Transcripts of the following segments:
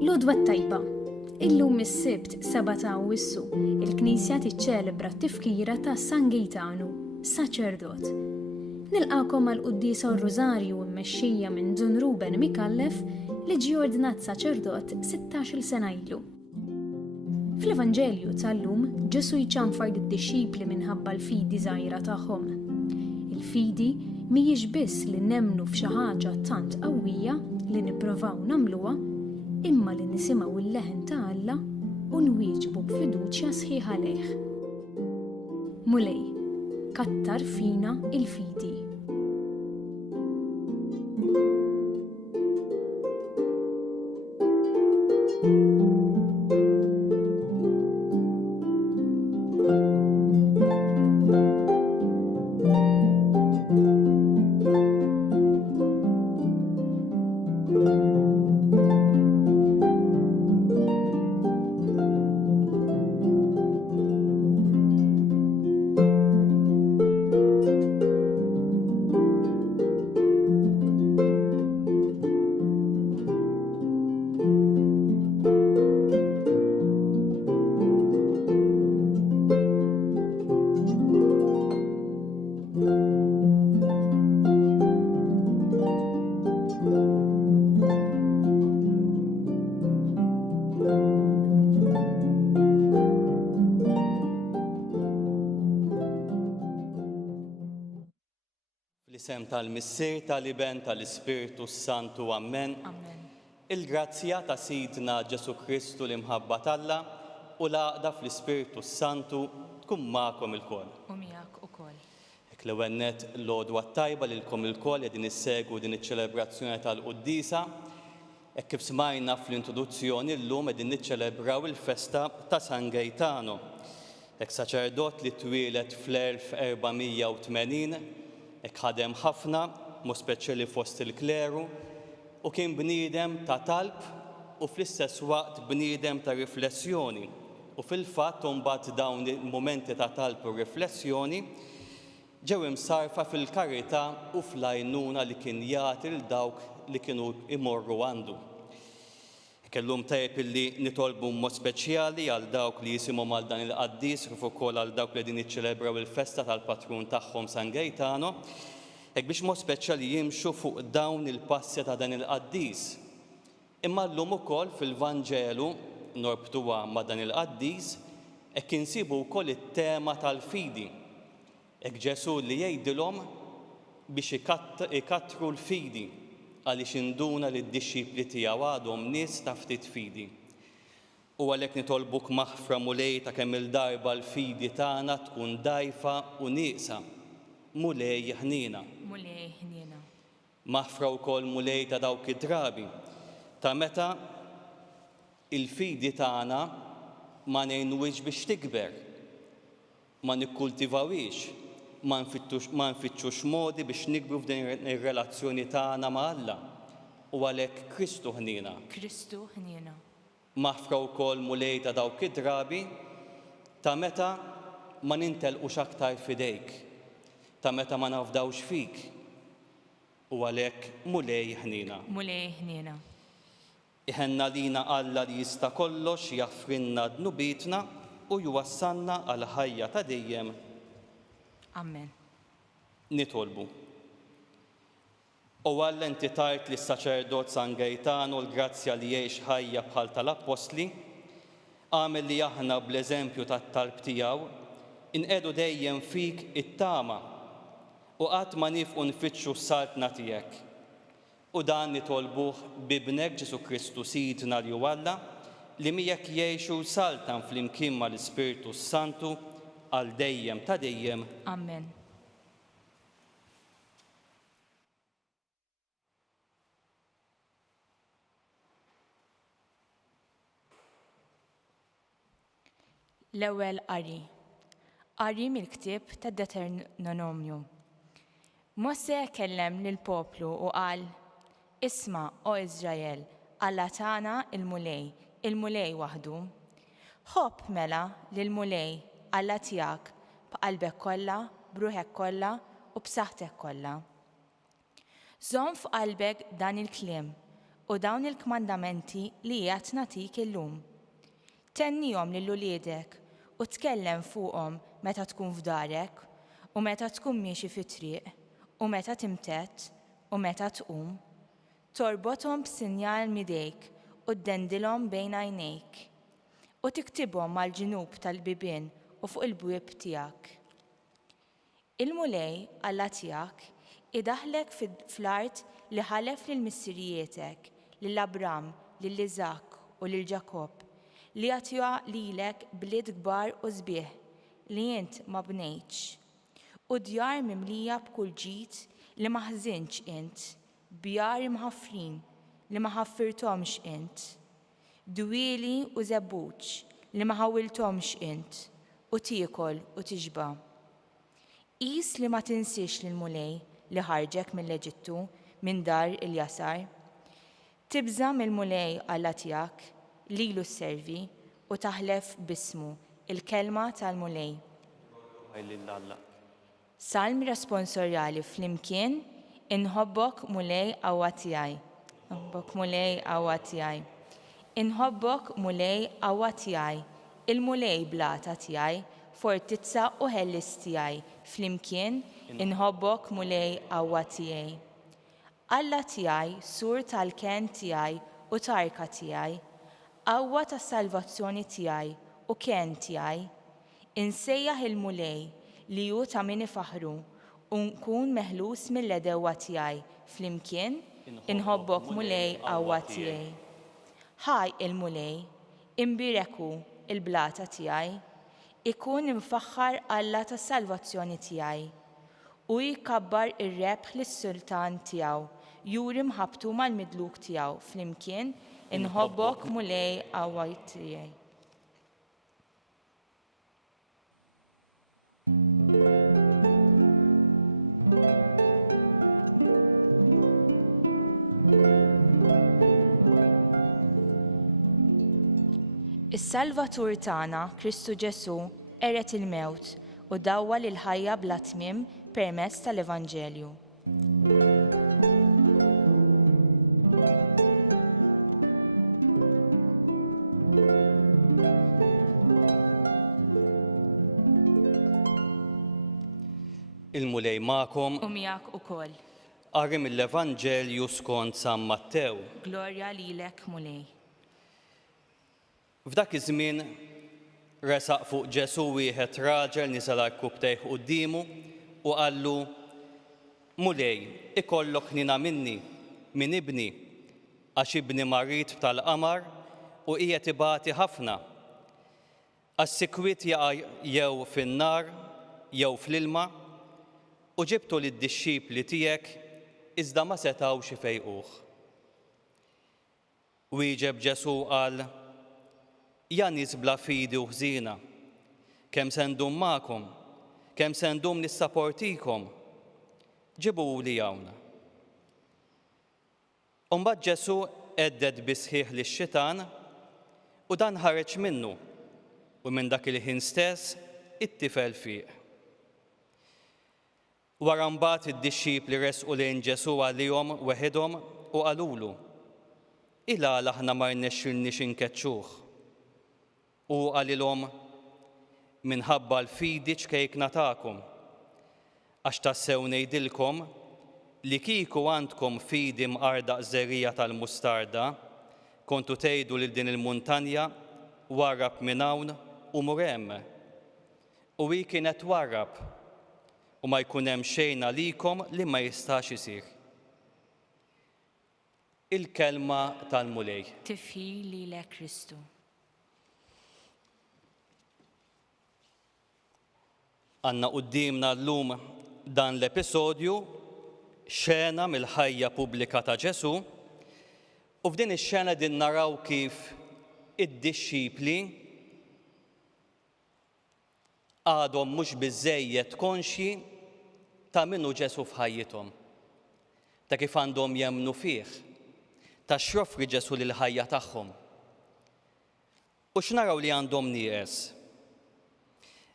L-Għodwa tajba. Illum is-Sibt 7 ta' Awwissu, il-Knisja tiċċelebra t-tifkira ta' San Gaetano, saċerdot. Nilqakom għall-Qudiesa r-Rużarju mmexxija minn Dun Ruben Mikallef li ġie ordinat saċerdot 16-il sena ilu. Fl-Evanġelju tal-lum Ġesu jċanfar lid-dixxipli minħabba l-fidi żgħira tagħhom. Il-fidi mhijiex biss li nemmnu f'xi ħaġa tant qawwija li nippruvaw nagħmluha, imma li nisimgħu l-leħen ta' Alla u nwieġbu b'fiduċja sħiħa lejh. Mulej, kattar fina il-fidi. Fl-isem tal-Missier, tal-Iben, tal-Ispiritu Santu, Amen. Il-grazzja ta' Sidna Ġesu Kristu l-imħabba t'Alla u l-għaqda fl-Ispiritu Santu tkun magħkom ilkoll. U miegħek ukoll. Hekk l-ewwel nett l-għodwa tajba lilkom ilkoll qegħdin issegwu din iċ-ċelebrazzjoni tal-Qudiesa. Hekk kif smajna fl-introduzzjoni llum qegħdin niċċelebraw il-festa ta' San Gaetano. Hekk saċerdot li twieled fl-1480, hekk ħadem ħafna, mhu speċjali fost il-kleru, u kien bniedem ta' talb u fl-istess waqt bniedem ta' riflessjoni. U fil-fatt imbagħad dawn il-mumenti ta' talb u riflessjoni ġew imsarfa fil-karità u fl-għajnuna li kien jagħti lil dawk li kienu imorru għandu. Kellhom tajjeb illi nitolbu mod speċjali għal dawk li jisimhom għal dan il-qaddis kif ukoll għal dawk li din jiċċelebraw il-festa tal-patrun tagħhom San Gaetano, hekk biex mod speċjali jimxu fuq dawn il-passi ta' dan il-qaddis. Imma llum ukoll fil-Vanġelu norbtuha ma' dan il-qaddis hekk insibu wkoll it-tema tal-fidi. Hekk Ġesu li jgħidilhom biex ikattru l-fidi għaliex induna li d-dixxipli tiegħu għadhom nies ta' ftit fidi. U għalhekk nitolbuk maħfra mulej ta' kemm il-darba l-fidi tagħna tkun dgħajfa u nieqsa. Mulej ħniena. Mulej ħniena. Maħfra wkoll mulej ta' dawk id-drabi ta' meta il-fidi tagħna ma ngħinuhiex biex tikber, ma nikkultivawhiex, ma nfittxux modi biex nikbru f'din ir-relazzjoni tagħna ma' Alla. U għalhekk Kristu ħniena. Kristu ħniena. Maħfra wkoll mulej ta' dawk id-drabi ta' meta ma nintelqux aktar f'idejk, ta' meta ma nafdawx fik. U għalhekk mulej ħniena. Mulej ħniena. Iħenna lina Alla li jista' kollox jaffrinna dnubietna u jwassalna għal ħajja ta' dejjem. Amen. Nitolbu. U Alla inti tajt li s-saċerdot San Gaetano l-grazzja li jgħix ħajja bħal tal-Apostli, għamel li aħna bl-eżempju tat-talb tiegħu inqedu dejjem fik it-tama u qatt ma nifqu nfittxu s-saltna tiegħek. U dan nitolbuh bibnek Ġesu Kristu Sidna li hu Alla li miegħek jgħixu saltan flimkien mal-Ispiritu Santu għal dejjem ta' dejjem. Amen. L-ewwel qari. Qari mill-ktieb tad-Deuteronomium. Mose kellem lill-poplu u qal: Isma' o Iżrael, Alla tagħna il-mulej waħdu. Ħobb mela lill-mulej Alla tiegħek b'qalbek kollha, b'ruħek kollha u b'saħħtek kollha. Żomm f'qalbek dan il-kliem u dawn il-kmandamenti li qed nagħtik illum. Tennihom lil uliedek u tkellem fuqhom meta tkun f'darek u meta tkun miexi fit-triq u meta timtet u meta tqum. Torbothom b'sinjal midejk u ddendilhom bejn għajnejk u tiktibhom mal-ġinub tal-bibien u fuq il-bwieb tiegħek. Il-mulej Alla tiegħek idaħħlek fl-art li ħalef lil missirietek, lil Abram, lil Iżak u lil Ġakob, li jagħtiha lilek bliet kbar u sbieħ li int ma bnejtx, u djar mimlija b'kull ġid li ma ħżinx int, bjar imħaffrin li ma ħaffirthomx int, dwieli u żebbuġ li ma ħawilthomx int, u tiekol u tixba'. Qis li ma tinsiex lill-mulej li ħarġek mill-Eġittu minn dar il-jasar. Tibża mill-mulej Alla tiegħek lilu sservi u taħlef bismu il-kelma tal-mulej. Salm responsorjali flimkien inħobbok mulej Awwa tiegħi. Inħobbok mulej Awwa tiegħi. Inħobbok mulej Awwa tiegħi. Il-mulej blata tiegħi, fortizza u ħellis tiegħi, flimkien inħobbok mulej Awwa tiegħi. Alla tiegħi, sur tal-ken tiegħi u tarka tiegħi, Awwa tas-salvazzjoni tiegħi u ken tiegħi, insejjaħ il-mulej li hu ta' min ifaħru u nkun meħlus mill-edewwa tiegħi, flimkien inħobbok mulej Awwa tiegħi. Ħaj il-mulej, imbireku il-blata tiegħi, ikun imfaħħar Alla tas-salvazzjoni tiegħi u jkabbar ir-rebħ lis-sultan tiegħu, juri mħabbtu mal-midluk tiegħu, flimkien inħobbok mulej Awwa tiegħi. Is-Salvatur tagħna, Kristu Ġesu, eret il-mewt u dawwa lil ħajja bla tmiem permezz tal-Evanġelju. Il-mulej magħkom U miegħek ukoll. qari mill-Evanġelju skont San Mattew. Glorja lilek mulej. F'dak iż-żmien resaq fuq Ġesu wieħed raġel nisel għall-kub tejħ qudiemu u qallu: Mulej, ikollok nina minni, min ibni, għax ibni marit tal-qamar u qiegħed ibati ħafna. Għas-sikwit jaqa' jew fin-nar jew fl-ilma u ġibtu lid-dixxipli tiegħek iżda ma setgħux ifejquh. Wieġeb Ġesu qal: Ja nies bla fidi u ħżiena, kemm se ndum magħkom, kemm se ndum nissapportikom, ġibuli hawn. Imbagħad Ġesu għedded bi sħiħ lix-xitan u dan ħareġ minnu u minn dak il-ħin stess ittifel fih. Wara mbagħad id-dixxipli resqu lejn Ġesu għalihom weħidhom u qalulu: Ilha aħna ma rnexxilniex inkeċċuh. U għalilhom: Minħabba l-fidi ċkejkna tagħkom, għax tassew ngħidilkom li kieku għandkom fidi mqardaq żerrija tal-mustarda, kontu tgħidu lil din il-muntanja warrab minn hawn u mur hemm. U hi kienet warrab u ma jkun hemm xejn għalikom li ma jistax isir. Il-kelma tal-mulej. Tifhi lilek Kristu. Għanna qudiemna llum dan l-episodju xena mill-ħajja pubblika ta' Ġesu u f'din ix-xena din naraw kif id-dixxipli għadhom mhux biżżejjed konxji ta' minnu Ġesu f'ħajjithom, ta' kif għandhom jemmnu fih, ta' x'joffri Ġesu lil ħajja tagħhom. U x'naraw li għandhom nieqes?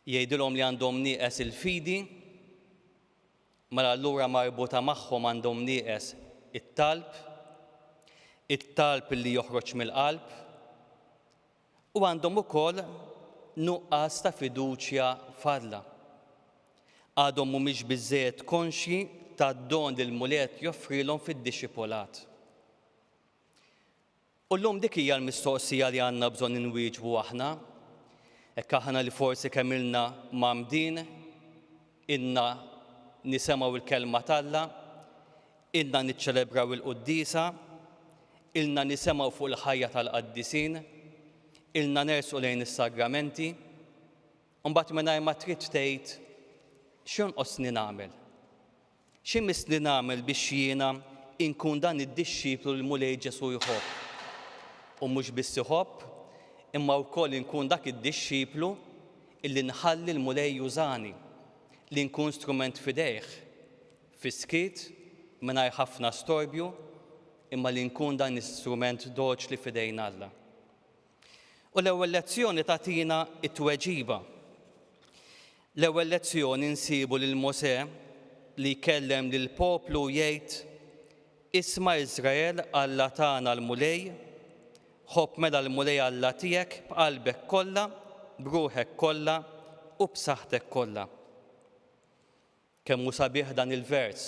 Jgħidilhom li għandhom nieqes il-fidi, mela allura marbuta magħhom għandhom nieqes it-talb, it-talb li joħroġ mill-qalb u għandhom ukoll nuqqas ta' fiduċja fadla. Għadhom mhumiex biżżejjed konxji tad-don li l-mulet joffrilhom fid-dixxipolat. U llum dik hija l-mistoqsija li għandna bżonn inwieġbu aħna, hekk aħna li forsi kemm ilna mamdin, inna nisemgħu il-kelma talla, ilna niċċelebraw il-qudiesa, ilna nisemgħu fuq il-ħajja tal-qaddisin, ilna nersqu lejn is-sagramenti, u mbagħad mingħajr ma trid tgħid x'jonqosni nagħmel. X'imissni nagħmel biex jiena inkun dan id-dixxiplu li mulej Ġesu jħobb. U mhux biss iħobb, imma wkoll inkun dak id-dixxiplu illi nħalli l-mulej jużani, li nkun strument fidejh, fi skiet, mingħajr ħafna storbju, imma li nkun dan istrument doċli fidejn Alla. U l-ewwel lezzjoni tagħtina t-tweġiba. L-ewwel lezzjoni nsibu lil Mosè li jkellem lil poplu jgħid: Isma' Iżrael Alla tagħna l-mulej, ħobb mela l-mulej Alla tiegħek b'qalbek kollha, b'ruħek kollha u b'saħħtek kollha. Kemm hu sabiħ dan il-vers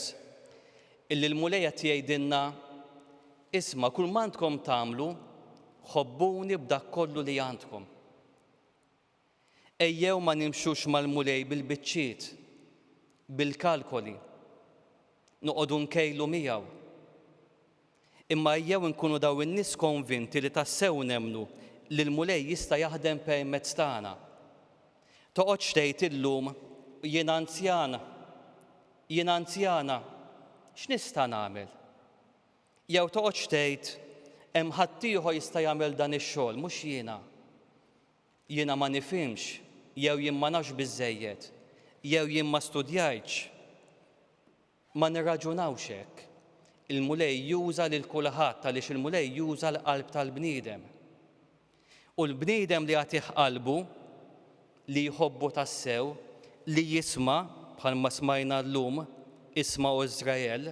illi l-mulej qed jgħidilna: Isma' kull ma għandkom tagħmlu, ħobbuni b'dak kollu li għandkom. Ejjew ma nimxux mal-mulej bil-biċċiet, bil-kalkoli, noqogħdu nkejlu miegħu. Imma ejjew nkunu daw in-nies konvinti li tassew nemmnu li l-mulej jista' jaħdem permezz tagħna. Toqgħodx tgħid illum jien anzjana, x'nista' nagħmel? Jew toqgħodx tgħid hemm ħadd ieħor jista' jagħmel dan ix-xogħol, mhux jiena. Jiena ma nifhimx, jew jien ma nafx biżżejjed, jew jien ma studjajtx. Ma nirraġunawx hekk. Il-mulej juża lil kulħadd għaliex il-mulej juża l-qalb tal-bniedem. U l-bniedem li għatih qalbu, li jħobbu tassew, li jisma' bħalma smajna llum isma' Iżrael,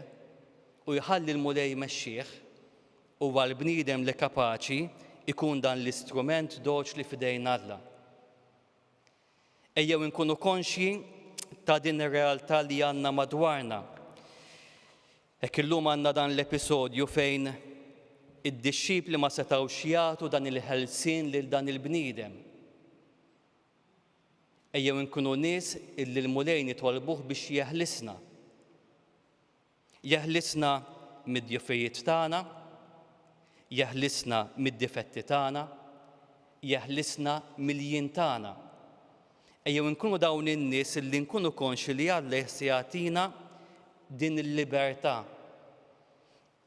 u jħalli l-mulej jmexxih, huwa l-bniedem li kapaċi ikun dan l-istrument doċli f'idejn Alla. Ejjew inkunu konxji ta' din ir-realtà li għandna madwarna. Hekk illum għandna dan l-episodju fejn id-dixxipli ma setgħux jagħtu dan il-ħelsien lil dan il-bniedem. Ejjew inkunu nies illi l-mulej nitolbuh biex jeħlisna. Jeħlisna mid-djufijiet tagħna, jeħlisna mid-difetti tagħna, jeħlisna mill-jien tagħna. Ejjew inkunu dawn in-nies illi nkunu konxi li Alla se jagħtina din il-libertà.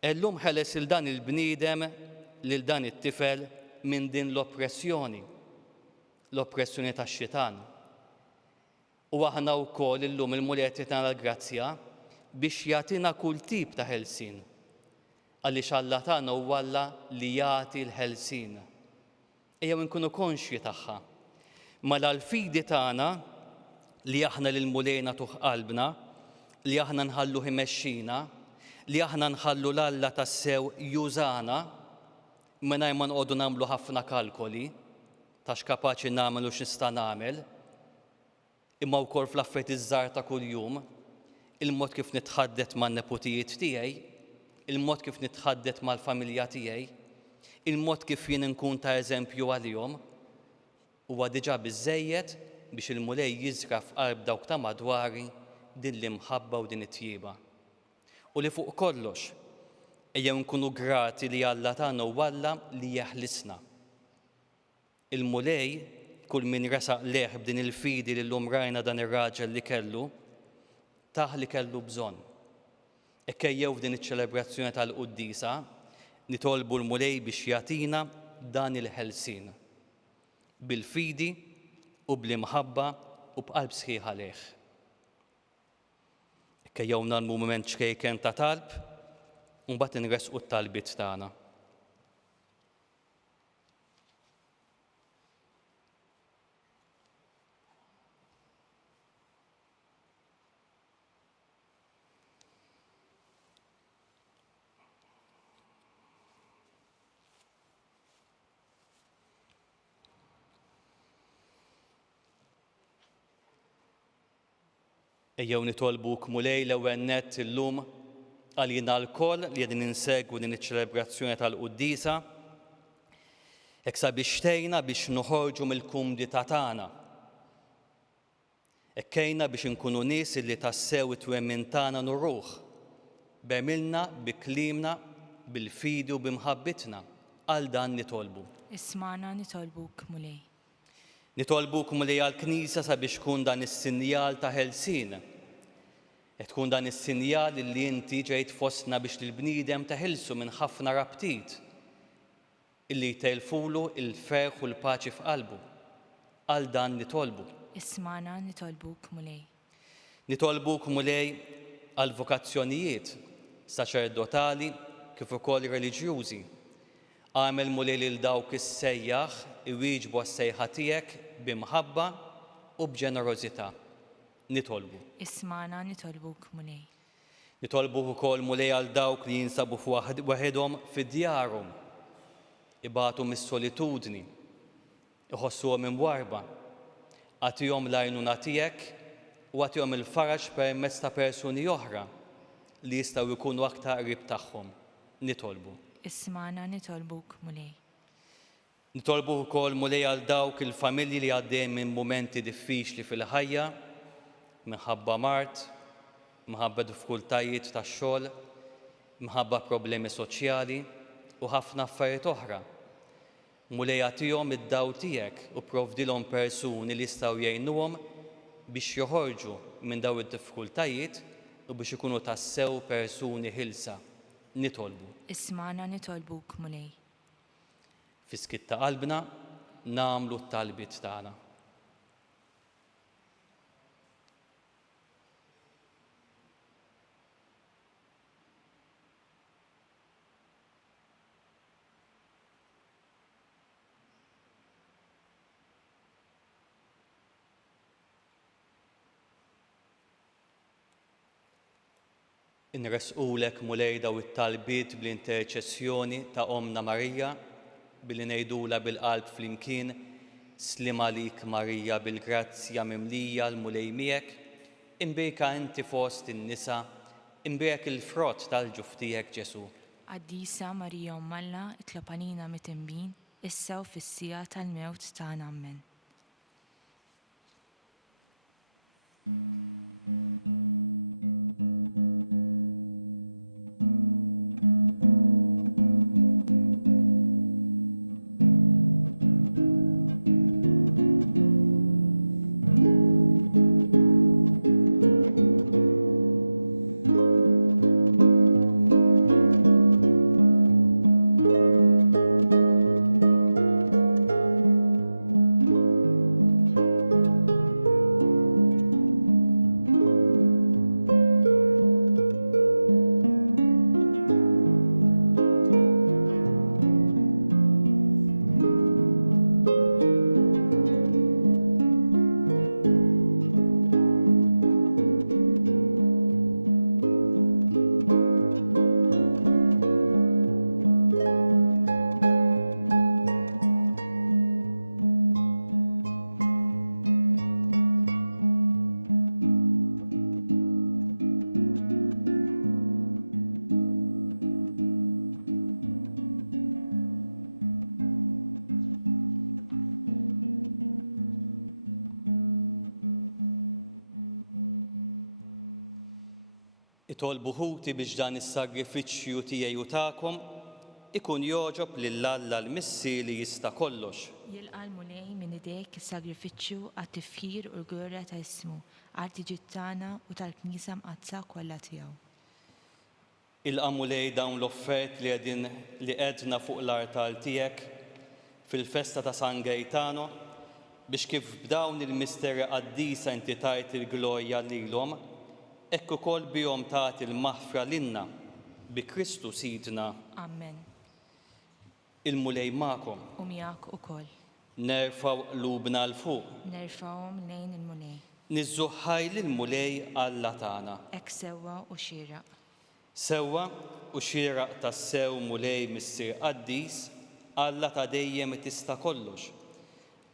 Illum ħeles il dan il-bniedem lil dan it-tifel minn din l-oppressjoni tax-xitan. U aħna wkoll illum il-mulej tagħna l-grazzja biex jagħtina kull tip ta' ħelsien. Għaliex Alla tagħna huwa Alla li jagħti l-ħelsien. Ejjew inkunu konxji tagħha. Mala l-fidi tagħna li aħna lil mulej nagħtuh qalbna, li aħna nħalluh imexxina, li aħna nħallu l-Alla tassew jużana mingħajr ma nqogħdu nagħmlu ħafna kalkoli ta' x'kapaċi nagħmel u x'nista' nagħmel, imma wkoll fl-affarijiet iż-żgħar ta' kuljum, il-mod kif nitħaddet man-neputijiet tiegħi, il-mod kif nitħaddet mal-familja tiegħi, il-mod kif jien nkun ta' eżempju għalihom, huwa diġà biżżejjed biex il-mulej jiżra f'qalb dawk ta' madwari din l-imħabba u din it-tjieba. U li fuq kollox, ejjew nkunu grati li Alla tagħna huwa Alla li jeħlisna. Il-mulej, kull min resaq leħ b'din il-fidi li llum rajna dan ir-raġel li kellu, taħ li kellu bżonn. Ejjew f'din iċ-ċelebrazzjoni tal-Qudiesa nitolbu l-mulej biex jagħtina dan il-ħelsien bil-fidi u bl-imħabba u b'qalb sħiħ għalih. Ejjew nagħmlu mument xkejken ta' talb u mbagħad inresqu t-talbiet tagħna. Ejjew nitolbuk mulej l-ewwel nett illum għalina l-koll li qegħdin insegwu din iċ-ċelebrazzjoni tal-Qudiesa hekk sabiex tgħinna biex noħorġu mill-kumdità tagħna. Ekkejna biex inkunu nies li tassew it-twemmin tagħna nurruh b'għemilna, bi kliemna, bil-fidi u b'imħabbitna għal dan nitolbu. Ismana nitolbuk mulej. Nitolbuk mulej għall-Knisja sabiex tkun dan is-sinjal ta' ħelsien. Tkun dan is-sinjal li inti ġejt fostna biex lill-bniedem teħilsu minn ħafna rabtiet illi jtelfulu il-ferħ u l-paċi f'qalbu. Għal dan nitolbu. Ismana nitolbuk mulej. Nitolbuk mulej għal vokazzjonijiet saċerdotali kif ukoll reliġjużi. Għamel mulej lil dawk is-sejjaħ iwieġbu għas-sejħa tiegħek b'imħabba u b'ġenerożità. Nitolbu. Ismana nitolbuk mulej. Nitolbuk ukoll mulej għal dawk li jinsabu waħedhom fid-djarhom, ibatu mis-solitudni, iħossuhom imwarba. Għatihom l-għajnuna tiegħek u għatihom il-faraġ permezz ta' persuni oħra li jistgħu jkunu aktar qrib tagħhom. Nitolbu. Ismana nitolbuk mulej. Nitolbuk ukoll mulej għal dawk il-familji li għaddejjin minn mumenti diffiċli fil-ħajja, minħabba mart, minħabba diffikultajiet tax-xogħol, minħabba problemi soċjali u ħafna affarijiet oħra. Mulej għatihom id-dawl tiegħek u provdilhom persuni li jistgħu jgħinuhom biex joħorġu minn dawn id-diffikultajiet u biex ikunu tassew persuni ħilsa. Nitolbu. Ismana nitolbuk mulej. Fi-skit ta' qalbna nagħmlu t-talbiet tagħna. Inresqulek mulej daw it-talbiet bl-interċessjoni ta' Omna Marija billi ngħidula bil-qalb flimkien slima lik Marija bil-grazzja mimlija l-mulej miegħek, imbeka inti fost in-nisa, imbek il-frott tal-ġuf tiegħek Ġesu. Qaddisa Marija Alla itlob għalina mitinbin, issa u fis-sija tal-mewt tagħna ammen. Itolbu ħuti biex dan is-sagrifiċċju tiegħi u tagħkom ikun jogħġob lill-Alla l-Missi li jista' kollox. Jilqa' l-mulej minn idejk is-sagrifiċċju għat-tifkir u l-glorja ta' ismu għal-tiġid tagħna u tal-Knisja mqazza kollha tiegħu. Ilqa' mulej dawn l-offert li qedna fuq l-artal tiegħek fil-festa ta' San Gaetano biex kif b'dawn il-misteri qaddisa inti tajt il-glorja lilhom, hekk ukoll bihom tagħti l-maħfra lilna bi Kristu Sidna. Amen. Il-mulej magħkom. U miegħek ukoll. Nerfgħu qlubna l fuq. Nerfgħuhom lejn il-mulej. Niżżuħħaj lill-mulej Alla tagħna. Hekk sewwa u xieraq. Sewwa u xieraq tas-sew mulej missier qaddis Alla ta' dejjem tista' kollox.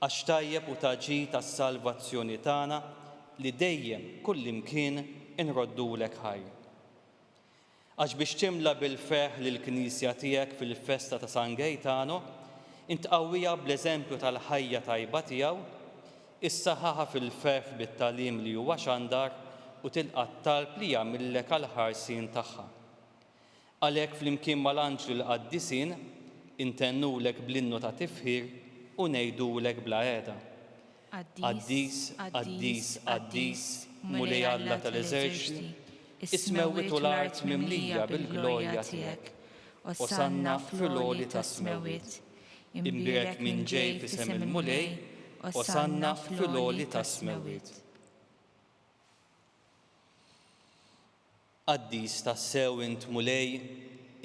Għax tajjeb u taġi tas-salvazzjoni tagħna li dejjem kullimkien inroddulek ħajr. Għax biex timla bil-ferħ lill-Knisja tiegħek fil-festa ta' San Gaetano, int qawwija bl-eżempju tal-ħajja tajba tiegħu, issaħħaħa fil-ferħ bit-tagħlim li huwa xandar u tilqa' t-talb li jagħmillek għall-ħarsien tagħha. Għalhekk flimkien mal-anġli l-qaddisin intennulek bl-innu ta' tifħir u ngħidulek bla qiegħda. Qaddis, qaddis, qaddis, mulej Alla tal-eżerċiti, ismewwit u l-art mimlija bil-glorja tiegħek. Osanna fil-għoli ta' smewwit, imbirek minn ġej fisem il-mulej, osanna fil-għoli ta' smewwit. Qaddis tas-sew int mulej,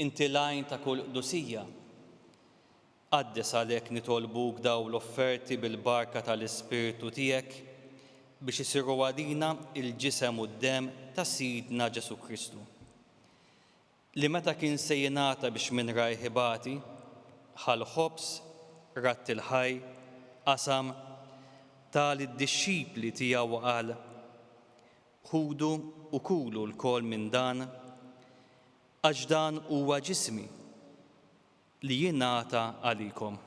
inti lajn ta' kull qdusija. Qaddes għalhekk nitolbuk daw l-offerti bil-barka tal-Ispiritu tiegħek biex isiru għalina il-ġisem u d-dem ta' Sidna Ġesu Kristu. Li meta kien se jingħata biex minn rajħibati, ħal ħobs, ratt il-ħaj, qasam, tal id-dixxipli tiegħu qal, ħudu u kulu l-kol minn dan, għax dan huwa ġismi li jingħata għalikom.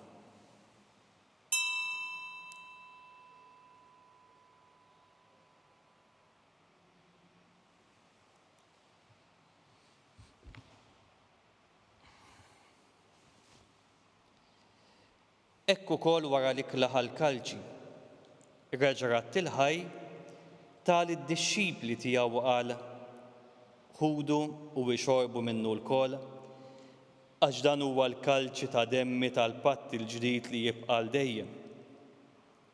Ekku kol wara li klaħa l-kalċi, reġrat il-ħaj, tal id-dixxipli tiegħu qal, ħudu u ixorbu minnu l-kol, għax dan huwa l-kalċi ta' demmi tal-patt il-ġdid li jibqa' dejjem.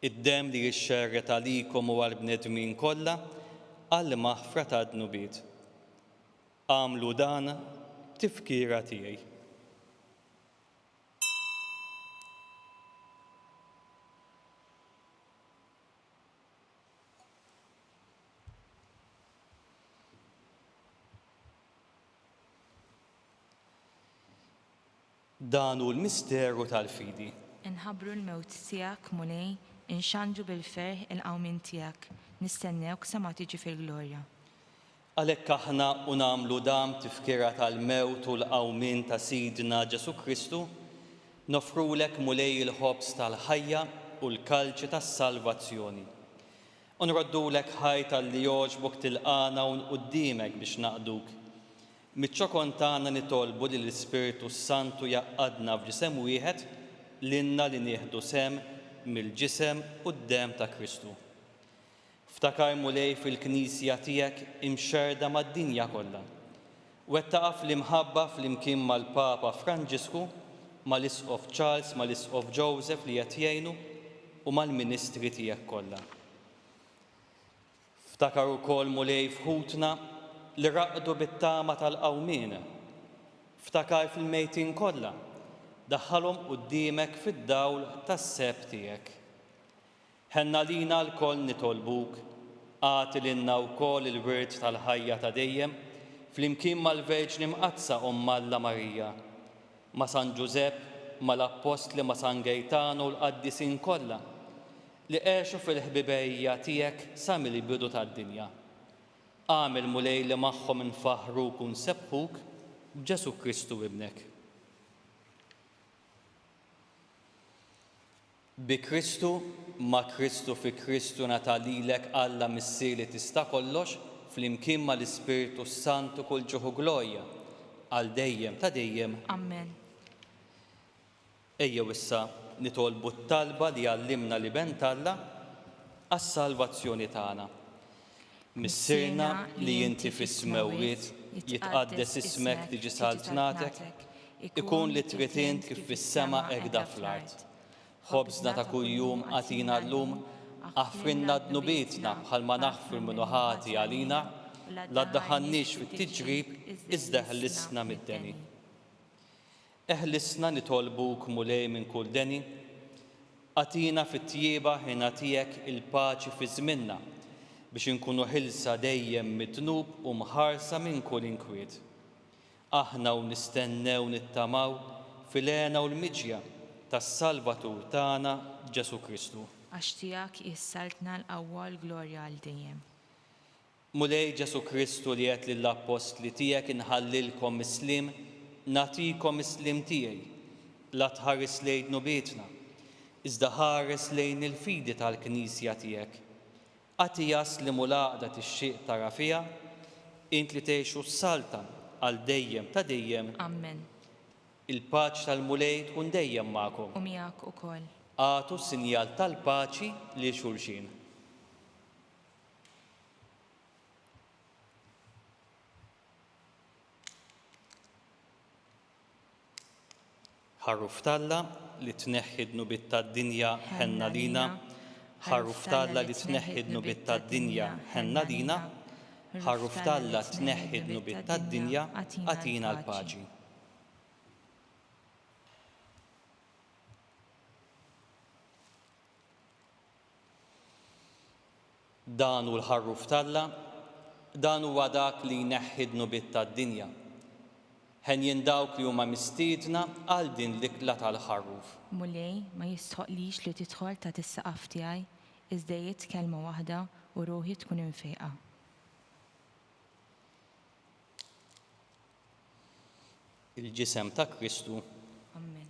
Id-demm li jixxerret għalikom u għall-bnedmin kollha għall-maħfra ta' dnubiet. Għamlu dan tifkira tiegħi. Dan hu l-misteru tal-fidi. Inħabbru l-mewt tiegħek mulej, inxandru bil-ferħ il-qawmin tiegħek, nistennewk sa ma tiġi fil-glorja. Għalhekk aħna u nagħmlu dam tifkira tal-mewt u l-qawmin ta' Sidna Ġesu Kristu, nofrulek mulej il-ħobs tal-ħajja u l-kalċi tas-salvazzjoni. U nroddulek ħajta li jogħġbok tilqana u nquddimek biex naqduk. Miċ-ċokon tagħna nitolbu li l-Ispiritu Santu jaqqadna f'ġisem wieħed lilna li nieħdu sem mill-ġisem u d-dem ta' Kristu. Ftakar mulej fil-Knisja tiegħek imxerda mad-dinja kollha. Wettaqa fl-imħabba flimkien mal-Papa Franġisku, mal-Isqof Charles, mal-Isqof Joseph li qed jgħinu u mal-Ministri tiegħek kollha. Ftakar ukoll mulej fħutna li raqdu bit-tama tal-qawmien. Ftakar fil-mejtin kollha, daħħalhom quddiemek fid-dawl tas-seb tiegħek. Ħenna lina l-koll nitolbuk, għati lilna wkoll il-wirt tal-ħajja ta' dejjem, flimkien mal-Verġni Mqazza Omm Alla Marija, ma' San Ġusepp, mal-Apostli ma' San Gaetano u l-qaddisin kollha li għexu fil-ħbibejja tiegħek sa mill-bidu tad-dinja. Għamil mulej li magħhom infaħruk u nsebħuk b'Ġesu Kristu ibnek. Bi Kristu, ma' Kristu fi Kristu natalilek Alla missier li tista' kollox flimkien mal-Ispiritu Santu kull ġuħu glorja għal dejjem ta' dejjem. Amen. Ejjew issa nitolbu t-talba li għallimna li bent Alla għas-salvazzjoni tagħna. Missirna li inti fis-smewwiet jitqaddes ismek tiġi saltnatek, ikun li trid int kif fis-sema hekk fl-art. Ħobżna ta' kuljum għatina llum, aħfrinna d-nubietna bħalma naħfru minuħati għalina, la ddaħħalniex fit-tiġrib iżda ħlisna mid-deni. Eħlisna nitolbuk mulej minn kull deni, għatina fit-tjieba ħina tiegħek il-paċi fi żminna biex inkunu ħilsa dejjem mitnub u mħarsa minn kull inkwiet. Aħna u nistennew nittamaw fil-għena u l-miġja tas-Salvatur tagħna Ġesu Kristu. għax tiegħek issaltna l-qawwa l-glorja għal dejjem. Mulej Ġesu Kristu li qed lill-Apostli tiegħek inħallilkom islim, nagħtikom islim tiegħi, la tħares lejn nubietna, iżda ħares lejn il-fidi tal-Knisja tiegħek. Għati jaslimu l-għaqda tixtieq tara fiha, int li tgħixu s-salta għal dejjem ta' dejjem. Amen. Il-paċi tal-mulej tkun dejjem magħkom. U miegħek ukoll. Għatu sinjal tal-paċi li xulxin. Ħarruf talla li tneħħidnu bit-tad-dinja ħenna lina, ħarruf talla li tneħħidnu bit-tad-dinja ħenna lina, ħarruf talla tneħħidnu bit-tad-dinja għatina l-paċi. Dan hu l-ħarruf talla, dan huwa dak li jneħħidnu bit-tad-dinja. Ħen jindawk li huma mistiedna għal din l-ikla tal-ħarruf. Mulej ma jistħoqlix li tidħol ta' is-saqaf tiegħi iżda jgħid kelma waħda u ruħi tkun infejqa. Il-ġisem ta' Kristu. Amen.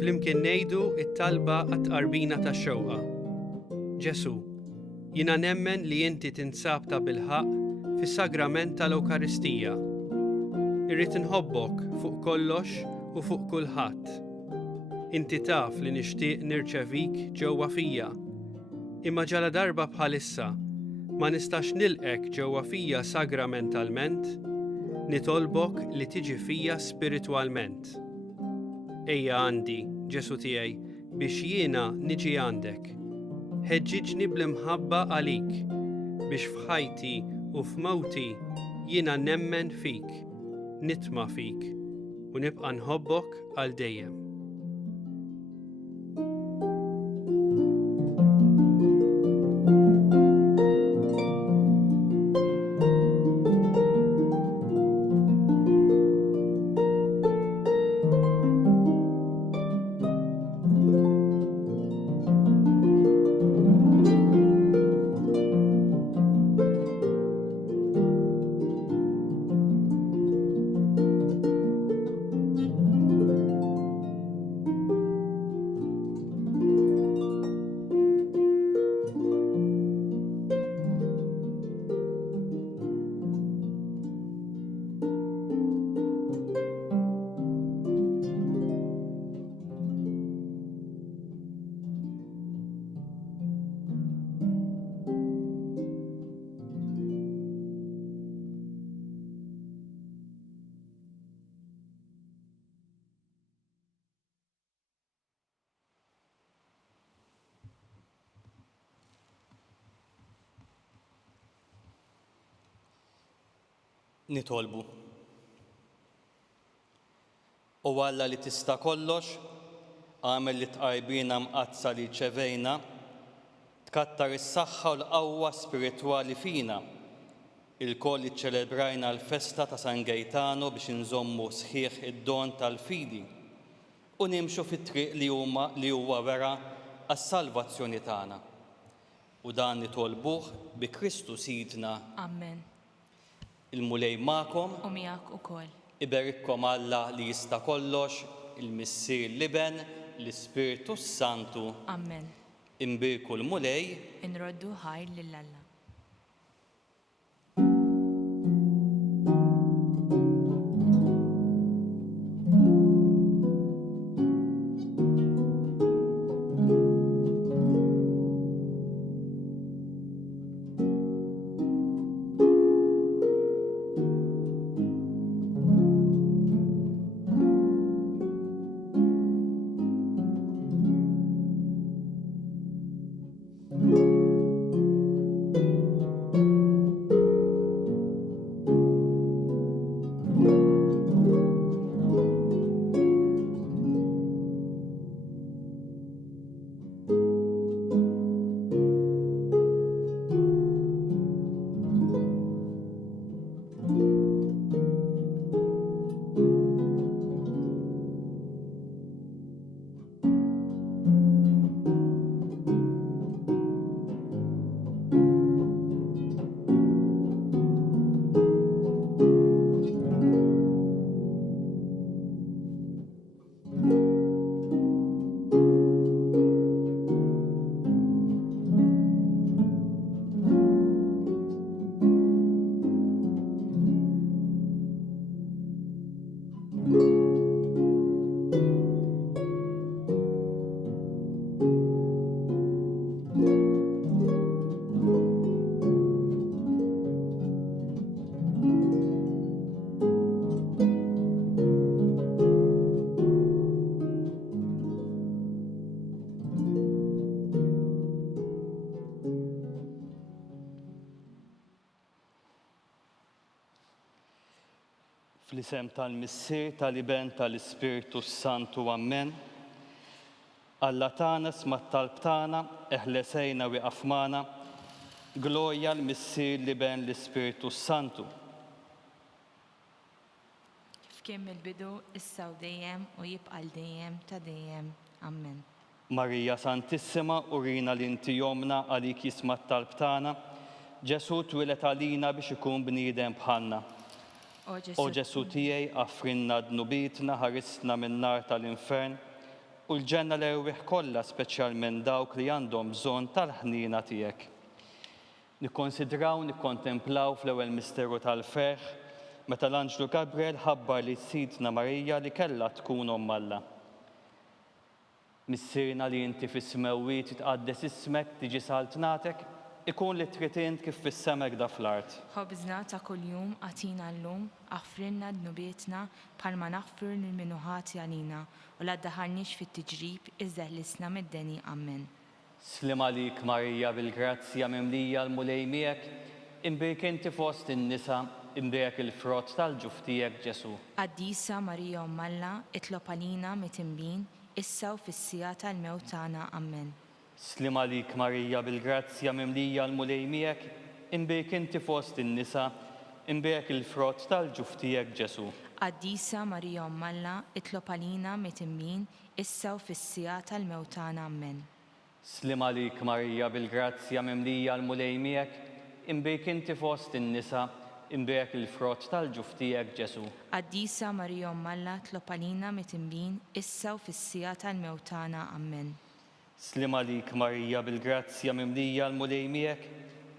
Flimkien ngħidu t-talba għat-tqarbina tax-xewqa. Ġesu, jiena nemmen li inti tinsab ta' bilħaq fis-sagrament tal-Ewkaristija. Irrid inħobbok fuq kollox u fuq kulħadd. Inti taf li nixtieq nirċevik ġewwa fija, imma ġala darba bħalissa ma nistax nilqek ġewwa fija sagramentalment, nitolbok li tiġi fija spiritwalment. Ejja għandi, Ġesu tiegħi, biex jiena niġi għandek. Ħeġġiġni bl-imħabba għalik, biex f'ħajti u f'mawti jiena nemmen fik, nitma' fik u nibqa' nħobbok għal dejjem. Nitolbu. U Alla li tista' kollox, għamel li tqarbina mqazza li ċevejna, tkattar is-saħħa u l-qawwa spiritwali fina. Il-koll li ċċelebrajna l-festa ta' San Gaetano biex inżommu sħiħ id-don tal-fidi u nimxu fit-triq li huwa vera għas-salvazzjoni tagħna. U dan nitolbuh bi Kristu Sidna. Amen. Il-mulej magħkom, U miegħek ukoll. iberikkom Alla li jista' kollox, il-Missier Liben, l-Ispiritu Santu. Amen. Imbirku l-mulej. Inroddu ħajr lil Alla. Fl-isem tal-Missier tal-Liben tal-Ispiritu Santu. Amen. Alla tagħna sma' t-talb tagħna, eħlesejna wieqaf magħna, glorja l-Missier Liben l-Ispiritu Santu. Kif kien mill-bidu, issa u dejjem u jibqa' dejjem ta' dejjem. Amen. Marija Santissima, urina li inti jomna għalik jisma' t-talb tagħna, Ġesu twilet għalina biex ikun bniedem bħalna. O Ġesu tiegħi affrinna dnubitna, ħarisna min-nar tal-infern u l-ġenna l-erwieħ kollha speċjalment dawk li għandhom bżonn tal-ħnina tiegħek. Nikkonsidraw, nikkontemplaw fl-ewwel misteru tal-ferħ meta l-Anġlu Gabriel ħabbar li sidna Marija li kellha tkun omm Alla. Missierna li inti fis-smewwiet tqaddes ismek tiġi saltnatek, ikun li trid int kif fis-semek da fl-art. Ħobżna ta' kuljum għatina llum, aħfrinna dnubietna bħalma naħfir lil min ħati għalina u la ddaħħalniex fit-tiġrib iżda ħlisna mid-deni. Amen. Slim għalik Marija bil-grazzja mimlija l-mulej miegħek, imbirk inti fost in-nisa, imbirk il-frott tal-ġuf tiegħek Ġesu. Qaddisa Marija Omm Alla, itlob għalina mit-imbin, issa u fis-sija tal-mewt tagħna. Amen. Slim għalik Marija bil-grazzja mimlija l-mulej miegħek, imbirk inti fost in-nisa, imbirk il-frott tal-ġuf tiegħek Ġesu. Qaddisa Marija Omm Alla, itlob għalina mit-imbin, issa u fis-sija tal-mewt tagħna. Amen. Slim għalik Marija bil-grazzja mimlija l-mulej miegħek, imbirk inti fost in-nisa, imbirk il-frott tal-ġuf tiegħek Ġesu. Qaddisa Marija Omm Alla, itlob għalina mit-imbin, issa u fis-sija tal-mewt tagħna. Amen. Slim għalik Marija bil-grazzja mimlija l-mulej miegħek,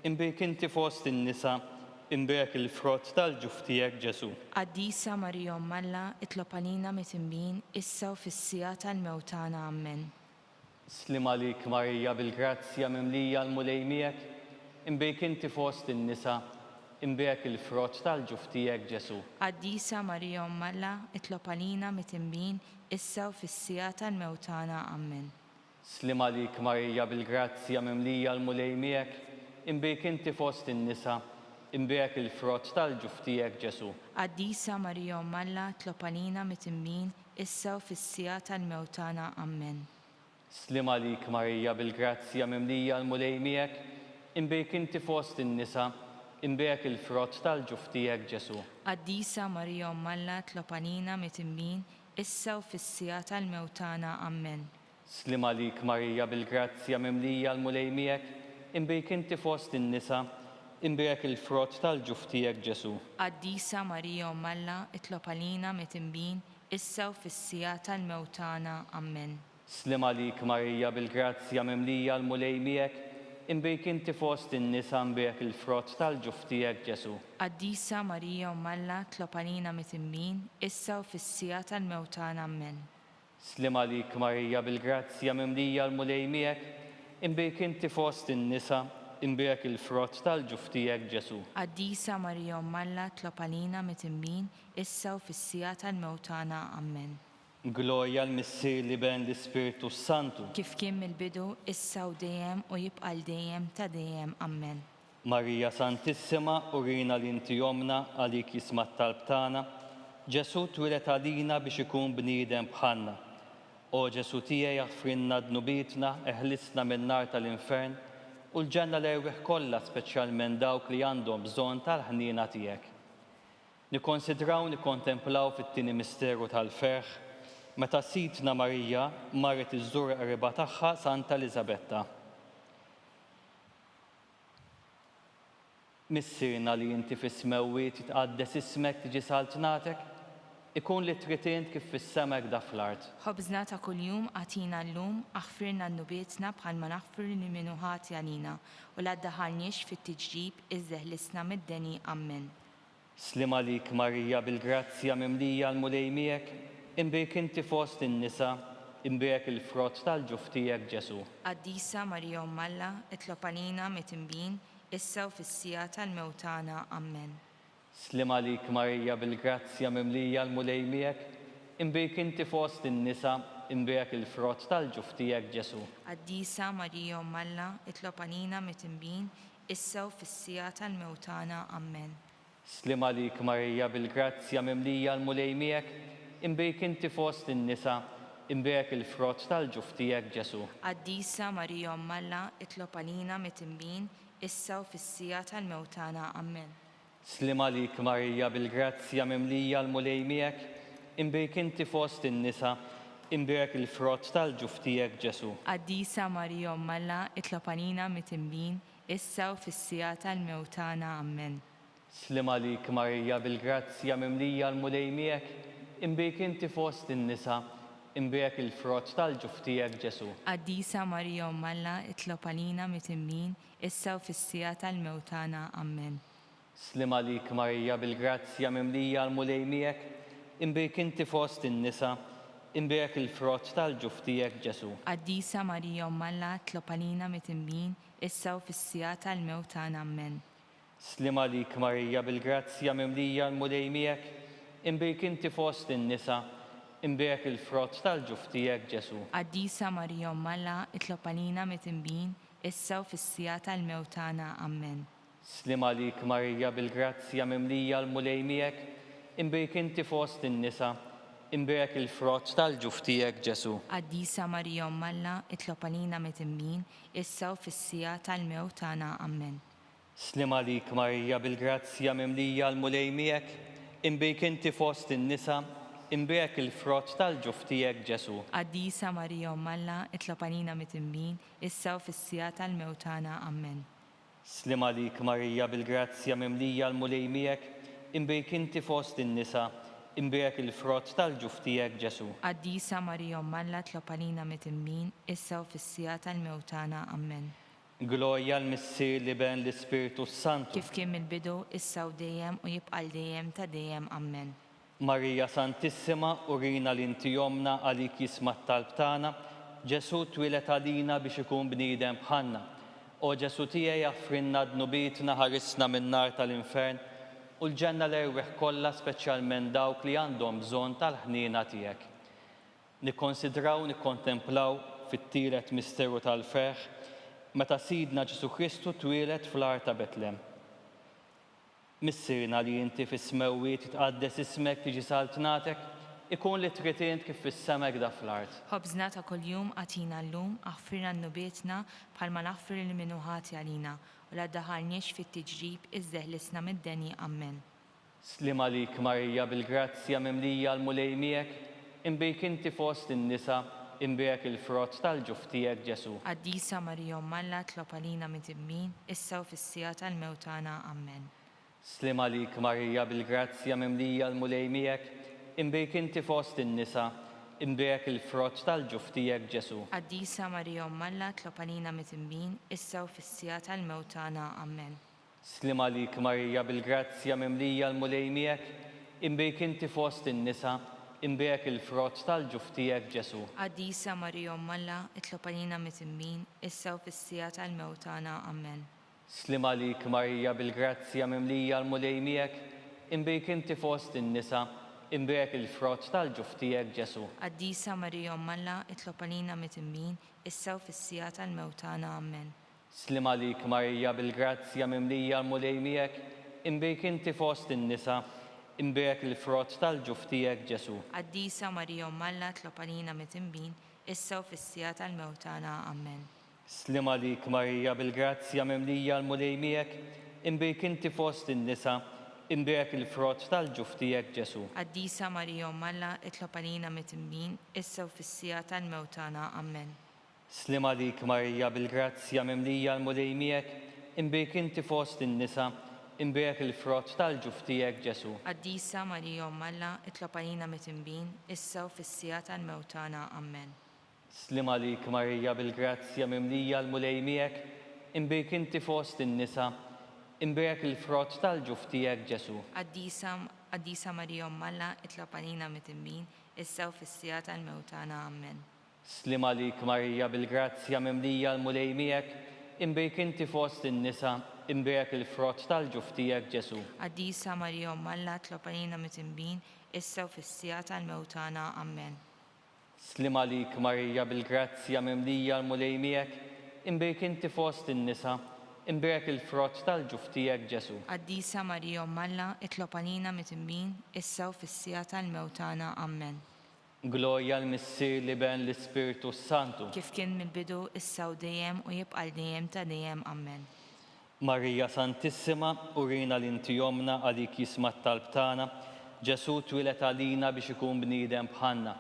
imbirk inti fost in-nisa, imbirk il-frott tal-ġuf tiegħek Ġesu. Qaddisa Marija Omm Alla, itlob għalina mit-imbin, issa u fis-sija tal-mewt tagħna. Amen. Slim għalik Marija bil-grazzja mimlija l-mulej miegħek, imbirk inti fost in-nisa, imbirk il-frott tal-ġuf tiegħek Ġesu. Qaddisa Marija Omm Alla, itlob għalina mit-imbin, issa u fis-sija tal-mewt tagħna. Amen. Slim għalik Marija bil-grazzja mimlija l-mulej miegħek, imbirk inti fost in-nisa, imbirk il-frott tal-ġuf tiegħek Ġesu. Qaddisa Marija Omm Alla, itlob għalina mit-imbin, issa u fis-sija tal-mewt tagħna. Amen. Slim għalik Marija bil-grazzja mimlija l-mulej miegħek, imbirk inti fost in-nisa, imbirk il-frott tal-ġuf tiegħek Ġesu. Qaddisa Marija Omm Alla, itlob għalina mit-imbin, issa u fis-sija tal-mewt tagħna. Amen. Slima lik Marija bil-grazzja mimlija l-mulejmijek, imbejk inti fost in-nisa, imbejk il-frott tal-ġuf tiegħek Ġesu. Qaddisa Marija Ummalla, itlob għalina mit-imbin, issa u fis-sija tal-mewtana. Amen. Slima lik Marija bil-grazzja mimlija l-mulejmijek, imbejk inti fost in-nisa, imbejk il-frott tal-ġuf tiegħek Ġesu. Qaddisa Marija Ummalla, itlob għalina mit-imbin, issa u fis-sija tal-mewtana. Amen. Slima lik Marija bil-grazzja mimlija l-mulejmijek, imbejk inti fost in-nisa, imbejk il-frott tal-ġuf tiegħek Ġesu. Qaddisa Marija Ummalla, itlob għalina mit-imbin, issa u fis-sija tal-mewtana. Amen. Glorja l-Missier li ben l-Ispiritu Santu. Kif kien mill-bidu, issa u dejjem u jibqa' l-dejjem ta' dejjem. Amen. Marija Santissima, urina li inti jomna għalik jisma' t-talb tagħna, Ġesu twilet għalina biex ikun bniedem bħalna. O Ġesu tiegħi jaffrinna dnubitna, eħlisna min-nar tal-infern, u l-ġenna l-erwieħ kollha speċjalment dawk li għandhom bżonn tal-ħniena tiegħek. Nikkonsidraw nikkontemplaw fit-tieni misteru tal-ferħ, meta sitna Marija marret iżżur qriba tagħha Santa Elisabetta. Missirna li inti fis-smewwiet titqaddes ismek tiġi saltnatek, ikun li trid kif fis-semek da fl-art. Ħobżna ta' kuljum għatina llum, aħfirna n-nubietna bħalma naħfir li minnu ħati għalina u la ddaħħalniex fit-tiġġib iżdeħlisna mid-deni. Amen. Slima lik Marija bil-grazzja mimlija l-mulejmijek, imbejk inti fost in-nisa, imbejk il-frott tal-ġuf tiegħek Ġesu. Qaddisa Marija Ummalla, itlob għalina mit-imbin, issa u fis-sija tal-mewtana. Amen. Slima lik Marija bil-grazzja mimlija l-mulejmijek, imbejk inti fost in-nisa, imbejk il-frott tal-ġuf tiegħek Ġesu. Qaddisa Marija Ummalla, itlob għalina mit-imbin, issa u fis-sija tal-mewtana. Amen. Slima lik Marija bil-grazzja mimlija l-mulejmijek, imbejk inti fost in-nisa, imbejk il-frott tal-ġuf tiegħek Ġesu. Qaddisa Marija Ummalla, itlob għalina mit-imbin, issa u fis-sija tal-mewtana. Amen. Slima lik Marija bil-grazzja mimlija l-mulejmijek, imbejk inti fost in-nisa, imbejk il-frott tal-ġuf tiegħek Ġesu. Qaddisa Marija Ummalla, itlob għalina mit-imbin, issa u fis-sija tal-mewtana. Amen. Slima lik Marija bil-grazzja mimlija l-mulejmijek, imbejk inti fost in-nisa, imbejk il-frott tal-ġuf tiegħek Ġesu. Qaddisa Marija Ummalla, itlob għalina mit-imbin, issa u fis-sija tal-mewtana. Amen. Slima lik Marija bil-grazzja mimlija l-mulejmijek, imbejk inti fost in-nisa, imbejk il-frott tal-ġuf tiegħek Ġesu. Qaddisa Marija Ummalla, itlob għalina mit-imbin, issa u fis-sija tal-mewtana. Amen. Slima lik Marija bil-grazzja mimlija l-mulejmijek, imbejk inti fost in-nisa, imbejk il-frott tal-ġuf tiegħek Ġesu. Qaddisa Marija Ummalla, itlob għalina mit-imbin, issa u fis-sija tal-mewtana. Amen. Slima lik Marija bil-grazzja mimlija l-mulejmijek, imbejk inti fost in-nisa, imbejk il-frott tal-ġuf tiegħek Ġesu. Qaddisa Marija Ummalla, itlob għalina mit-imbin, issa u fis-sija tal-mewtana. Amen. Slima lik Marija bil-grazzja mimlija l-mulejmijek, imbejk inti fost in-nisa, imbejk il-frott tal-ġuf tiegħek Ġesu. Qaddisa Marija Ummalla, itlob għalina mit-imbin, issa u fis-sija tal-mewtana. Amen. Slima lik Marija bil-grazzja mimlija l-mulejmijek, imbejk inti fost in-nisa, imbejk il-frott tal-ġuf tiegħek Ġesu. Qaddisa Marija Ummalla, itlob għalina mit-imbin, issa u fis-sija tal-mewtana. Amen. Glorja l-Missier li ben l-Ispiritu Santu. Kif kien mill-bidu, issa u dejjem u jibqa' l-dejjem ta' dejjem. Amen. Marija Santissima, urina li inti jomna għalik jisma' t-talb tagħna, Ġesu twilet għalina biex ikun bniedem bħalna. O Ġesu tiegħi jaffrinna dnubitna, ħarisna min-nar tal-infern, u l-ġenna l-erwieħ kollha speċjalment dawk li għandhom bżonn tal-ħniena tiegħek. Nikkonsidraw nikkontemplaw fit-tielet misteru tal-ferħ, meta Sidna Ġesu Kristu twilet fl-art ta' Betlem. Missirna li inti fis-smewwiet titqaddes ismek tiġi saltnatek, ikun li trid kif fis-semek da fl-art. Ħobżna ta' kuljum għatina llum, aħfirna n-nubietna bħalma naħfir li minnu ħati għalina u la ddaħħalniex fit-tiġġib iżdeħlisna mid-deni. Amen. Slima lik Marija bil-grazzja mimlija l-mulejmijek, imbejk inti fost in-nisa, imbijek il-frott tal-ġuf tiegħek Ġesu. Qaddisa Marija Malla tlob għalina mit-timmin, issa u fis-sija tal-mewt tagħna. Amen. Slim għalik Marija bil-grazzja mimlija l-mulej miegħek, imbijek inti fost in-nisa, imbijek il-frott tal-ġuf tiegħek Ġesu. Qaddisa Marija Malla tlob għalina mit-timmin, issa u fis-sija tal-mewt tagħna. Amen. Slim għalik Marija bil-grazzja mimlija l-mulej miegħek, imbijek inti fost in-nisa, imbijek il-frott tal-ġuf tiegħek Ġesu. Qaddisa Marija Malla tlob għalina mit-timmin, issa u fis-sija tal-mewt tagħna. Amen. Slim għalik Marija bil-grazzja mimlija l-mulej miegħek, imbijek inti fost in-nisa, imbijek il-frott tal-ġuf tiegħek Ġesu. Qaddisa Marija Malla tlob għalina mit-timmin, issa u fis-sija tal-mewt tagħna. Amen. Slim għalik Marija bil-grazzja mimlija l-mulej miegħek, imbijek inti fost in-nisa, imbijek il-frott tal-ġuf tiegħek Ġesu. Qaddisa Marija Malla tlob għalina mit-timmin, issa u fis-sija tal-mewt tagħna. Amen. Slim għalik Marija bil-grazzja mimlija l-mulej miegħek, imbijek inti fost in-nisa, imbijek il-frott tal-ġuf tiegħek Ġesu. Qaddisa Marija Malla tlob għalina mit-timmin, issa u fis-sija tal-mewt tagħna. Amen. Slim għalik Marija bil-grazzja mimlija l-mulej miegħek, imbijek inti fost in-nisa, imbijek il-frott tal-ġuf tiegħek Ġesu. Qaddisa Marija Malla tlob għalina mit-timmin, issa u fis-sija tal-mewt tagħna. Amen. Slim għalik Marija bil-grazzja mimlija l-mulej miegħek, imbijek inti fost in-nisa, imbijek il-frott tal-ġuf tiegħek Ġesu. Qaddisa Marija Malla tlob għalina mit-timmin, issa u fis-sija tal-mewt tagħna. Amen. Slim għalik Marija bil-grazzja mimlija l-mulej miegħek, imbijek inti fost in-nisa, imbijek il-frott tal-ġuf tiegħek Ġesu. Qaddisa Marija Malla tlob għalina mit-timmin, issa u fis-sija tal-mewt tagħna. Amen. Slim għalik Marija bil-grazzja mimlija l-mulej miegħek, imbijek inti fost in-nisa, imbijek il-frott tal-ġuf tiegħek Ġesu. Qaddisa Marija Malla tlob għalina mit-timmin, issa u fis-sija tal-mewt tagħna. Amen. Glorja l-Missier li ben l-Ispiritu Santu. Kif kien mill-bidu, issa u dejjem u jibqa' dejjem ta' dejjem. Amen. Marija Santissima, urina l-inti jomna għalik jisma' t-talb tagħna, Ġesu twilet għalina biex ikun bniedem bħalna.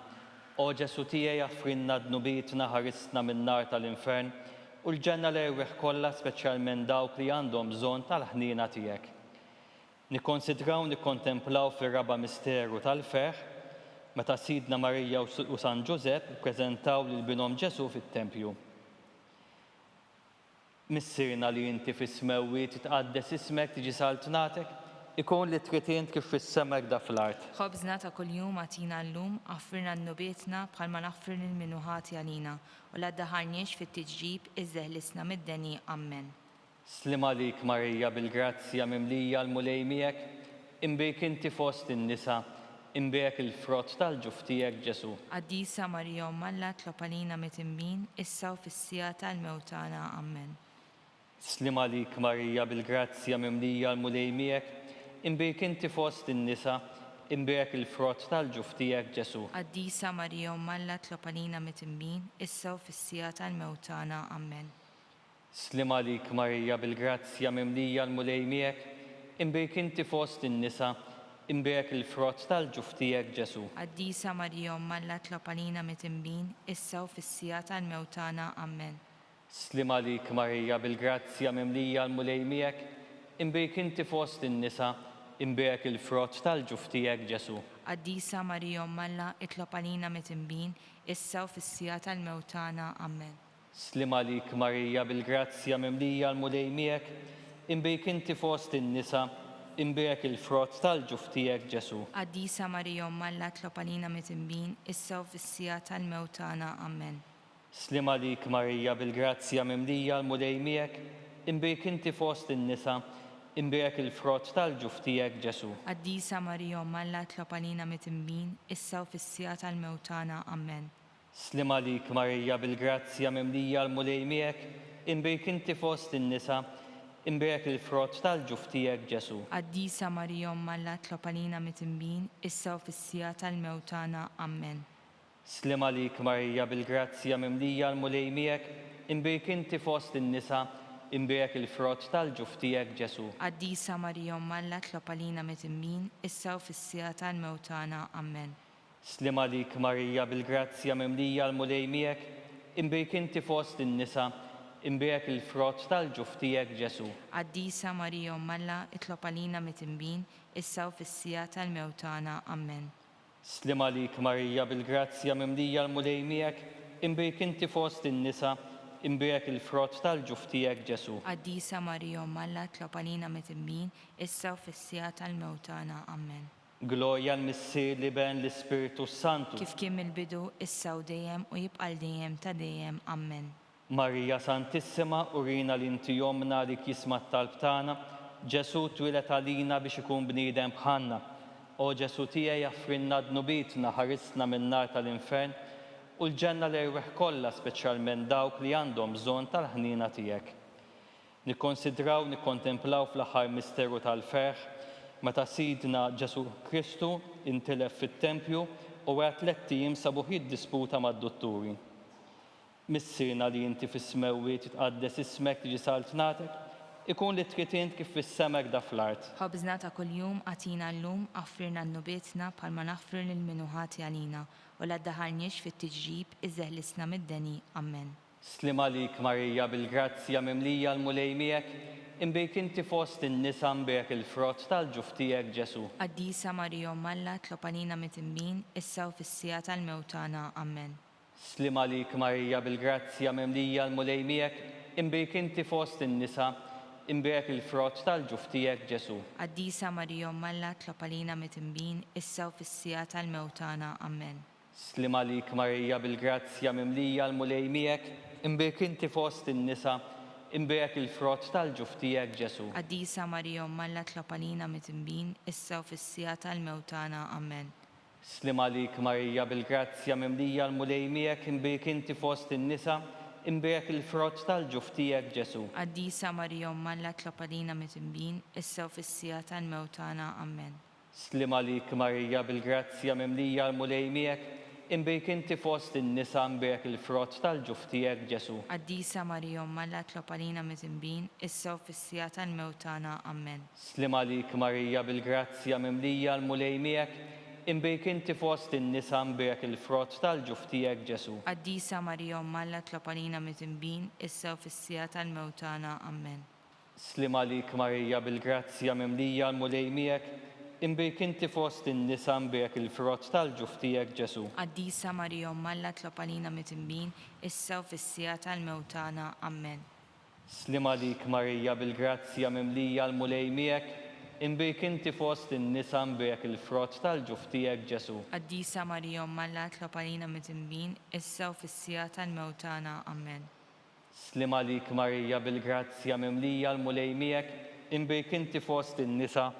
O Ġesu tiegħi jaffrinna dnubietna ħarisna min-nar tal-infern u l-ġenna l-erweħ kollha speċjalment dawk li għandhom bżonn tal-ħniena tiegħek. Nikkonsidraw nikkontemplaw fir-raba' misteru tal-ferħ meta Sidna Marija u San Ġusepp ppreżentaw lil binhom Ġesu fit-Tempju. Missirna li inti fis-smewwi titqaddes ismek tiġi saltnatek, ikun li trid kif fis-semek da fl-art. Ħobżna ta' kuljum għatina llum, għaffirna n-nubietna bħalma naħfir lil min hu ħati għalina u la ddaħħalniex fit-tiġġib iżżeħlisna mid-deni. Amen. Slim għalik Marija bil-grazzja mimlija l-mulej miegħek, imbijek inti fost in-nisa, imbijek il-frott tal-ġuf tiegħek Ġesu. Qaddisa Marija Malla tlob għalina mit-timmin, issa u fis-sija tal-mewt tagħna. Amen. Slim għalik Marija bil-grazzja mimlija l-mulej miegħek, imbijek inti fost in-nisa, imbijek il-frott tal-ġuf tiegħek Ġesu. Qaddisa Marija Malla tlob għalina mit-timmin, issa u fis-sija tal-mewt tagħna. Amen. Slim għalik Marija bil-grazzja mimlija l-mulej miegħek, imbijek inti fost in-nisa, imbijek il-frott tal-ġuf tiegħek Ġesu. Qaddisa Marija Malla tlob għalina mit-timmin, issa u fis-sija tal-mewt tagħna. Amen. Slim għalik Marija bil-grazzja mimlija l-mulej miegħek, imbijek inti fost in-nisa, imbijek il-frott tal-ġuf tiegħek Ġesu. Qaddisa Marija Malla tlob għalina mit-timmin, issa u fis-sija tal-mewt tagħna. Amen. Slim għalik Marija bil-grazzja mimlija l-mulej miegħek, imbijek inti fost in-nisa, imbijek il-frott tal-ġuf tiegħek Ġesu. Qaddisa Marija Malla tlob għalina mit-timmin, issa u fis-sija tal-mewt tagħna. Amen. Slim għalik Marija bil-grazzja mimlija l-mulej miegħek, imbijek inti fost in-nisa, imbijek il-frott tal-ġuf tiegħek Ġesu. Qaddisa Marija Malla tlob għalina mit-timmin, issa u fis-sija tal-mewt tagħna. Amen. Slim għalik Marija bil-grazzja mimlija l-mulej miegħek, imbijek inti fost in-nisa, imbijek il-frott tal-ġuf tiegħek Ġesu. Qaddisa Marija Malla tlob għalina mit-timmin, issa u fis-sija tal-mewt tagħna. Amen. Slim għalik Marija bil-grazzja mimlija l-mulej miegħek, imbijek inti fost in-nisa, imbijek il-frott tal-ġuf tiegħek Ġesu. Qaddisa Marija Malla tlob għalina mit-timmin, issa u fis-sija tal-mewt tagħna. Amen. Slima lik Marija bil-grazzja mimlija l-mulej miegħek, imbrik inti fost in-nisa, imbrik il-frott tal-ġuf tiegħek Ġesu. Għaddisa Marija Malla, itlob għalina mit-imbin, issa u fis-sija tal-mewt tagħna. Amen. Slima lik Marija bil-grazzja mimlija l-mulej miegħek, imbrik inti fost in-nisa, imbrik il-frott tal-ġuf tiegħek Ġesu. Għaddisa Marija Malla, itlob għalina mit-imbin, issa u fis-sija tal-mewt tagħna. Amen. Glorja l-Missier li ben l-Ispiritu Santu. Kif kien mill-bidu, issa u dejjem u jibqal dejjem ta' dejjem. Amen. Marija Santissima, urina li inti jomna li kisma t-talb tagħna, Ġesu twilet għalina biex ikun bniedem bħalna. O Ġesu tiegħi jaffrinna dnubitna ħarisna min-nar tal-infern u l-ġenna l-erweħ kollha speċjalment dawk li għandhom bżonn tal-ħnina tiegħek. Nikkonsidraw, nikkontemplaw fl-aħħar misteru tal-ferħ meta Sidna Ġesu Kristu intilef fit-tempju u għat 3 ijiem sabu jiddisputa mad-dotturi. Missirna li inti fis-smewwiet titqaddes ismek tiġi saltnatek, ikun li trid int kif fis-semek da fl-art. Ħobżna ta' kuljum għatina llum affrirna n-nubietna bħalma naffru lill-minuħati għalina u la ddaħalniex fit-tiġġib iżeħlisna mid-deni. Amen. Slima lik Marija bil-grazzja mimlija l-mulej miegħek, imbrik inti fost in-nisa imbrik il-frott tal-ġuf tiegħek Ġesu. Għaddisa Marija Malla, tlob għalina mit-imbin, issa u fis-sija tal-mewt tagħna. Amen. Slima lik Marija bil-grazzja mimlija l-mulej miegħek, imbrik inti fost in-nisa, imbrik il-frott tal-ġuf tiegħek Ġesu. Għaddisa Marija Malla, tlob għalina mit-imbin, issa u fis-sija tal-mewt tagħna. Amen. Slima lik Marija bil-grazzja mimlija l-mulej miegħek, imbrik inti fost in-nisa, imbrik il-frott tal-ġuf tiegħek Ġesu. Għaddisa Marija Malla, tlob għalina mit-imbin, issa u fis-sija tal-mewt tagħna. Amen. Slima lik Marija bil-grazzja mimlija l-mulej miegħek, imbrik inti fost in-nisa, imbrik il-frott tal-ġuf tiegħek Ġesu. Għaddisa Marija Malla, tlob għalina mit-imbin, issa u fis-sija tal-mewt tagħna. Amen. Slima lik Marija bil-grazzja mimlija l-mulej miegħek, imbrik inti fost in-nisa, imbrik il-frott tal-ġuf tiegħek Ġesu. Għaddisa Marija Malla, tlob għalina mit-imbin, issa u fis-sija tal-mewt tagħna. Amen. Slima lik Marija bil-grazzja mimlija l-mulej miegħek, imbrik inti fost in-nisa, imbrik il-frott tal-ġuf tiegħek Ġesu. Għaddisa Marija Malla, tlob għalina mit-imbin, issa u fis-sija tal-mewt tagħna. Amen. Slima lik Marija bil-grazzja mimlija l-mulej miegħek, imbrik inti fost in-nisa, imbrik il-frott tal-ġuf tiegħek Ġesu. Għaddisa Marija Malla, tlob għalina mit-imbin, issa u fis-sija tal-mewt tagħna. Amen. Slima lik Marija bil-grazzja mimlija l-mulej miegħek, imbrik inti fost in-nisa, imbrik il-frott tal-ġuf tiegħek Ġesu. Għaddisa Marija Malla, tlob għalina mit-imbin, issa u fis-sija tal-mewt tagħna. Amen. Slima lik Marija bil-grazzja mimlija l-mulej miegħek, imbrik inti fost in-nisa,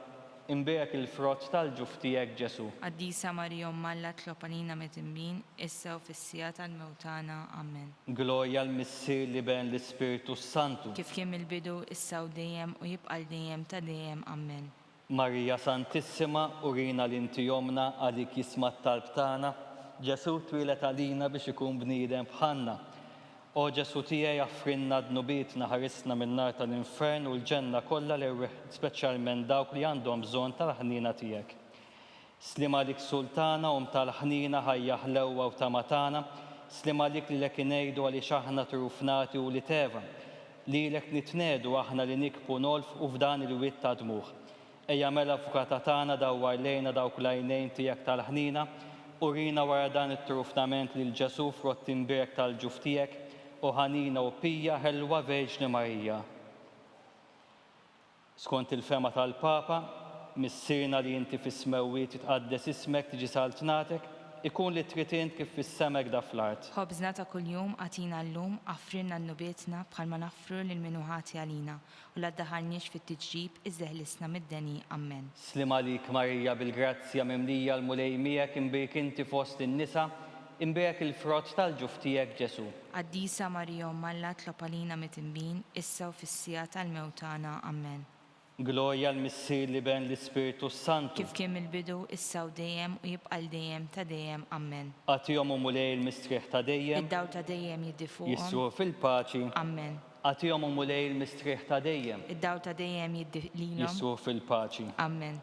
imbrik il-frott tal-ġuf tiegħek Ġesu. Għaddisa Marija Malla, tlob għalina mit-imbin, issa u fis-sija tal-mewt tagħna. Amen. Glorja l-Missier li ben l-Ispiritu Santu. Kif kien mill-bidu, issa u dejjem u jibqal dejjem ta' dejjem. Amen. Marija Santissima, urina li inti jomna għalik jisma t-talb tagħna, Ġesu twilet għalina biex ikun bniedem bħalna. O Ġesu tiegħi jaffrinna dnubitna ħarisna min-nar tal-infern u l-ġenna kollha l-erweħ speċjalment dawk li għandhom bżonn tal-ħnina tiegħek. Slima lik Sultana tal-ħnina ħajja ħlewwa u tamatana, slima lik li lek ngħidu għaliex aħna trufnati u li teva, li lek nitnedu aħna li nikbu nolf u f'dan il-witt ta' dmuħ. Ejja mela fukata tagħna dawwar lejna dawk l-għajnejn tiegħek tal-ħnina, urina wara dan it-trufnament lil Ġesu frott imbirek tal-ġuf tiegħek, u ħanina u pija ħelwa Verġni Marija. Skont il-fema tal-Papa, missirna li inti fis-smewwiet titqaddes ismek tiġi saltnatek, ikun li trid int kif fis-semek da fl-art. Ħobżna ta' kuljum għatina llum affrirna n-nubietna bħalma naffru lill-minuħati għalina u la ddaħalniex fit-tiġġib iżeħlisna mid-deni. Amen. Slima lik Marija bil-grazzja mimlija l-mulej miegħek, imbrik inti fost in-nisa, imbrik il-frott tal-ġuf tiegħek Ġesu. Għaddisa Marija Malla, tlob għalina mit-imbin, issa u fis-sija tal-mewt tagħna. Amen. Glorja l-Missier li ben l-Ispiritu Santu. Kif kien mill-bidu, issa u dejjem u jibqal dejjem ta' dejjem. Amen. Għatihom u mulej il-mistrieħ ta' dejjem, Id-daw ta' dejjem jiddifuqhom. jisru fil-paċi. Amen. Għatihom u mulej il-mistrieħ ta' dejjem, Id-daw ta' dejjem jiddililhom. jisru fil-paċi. Amen.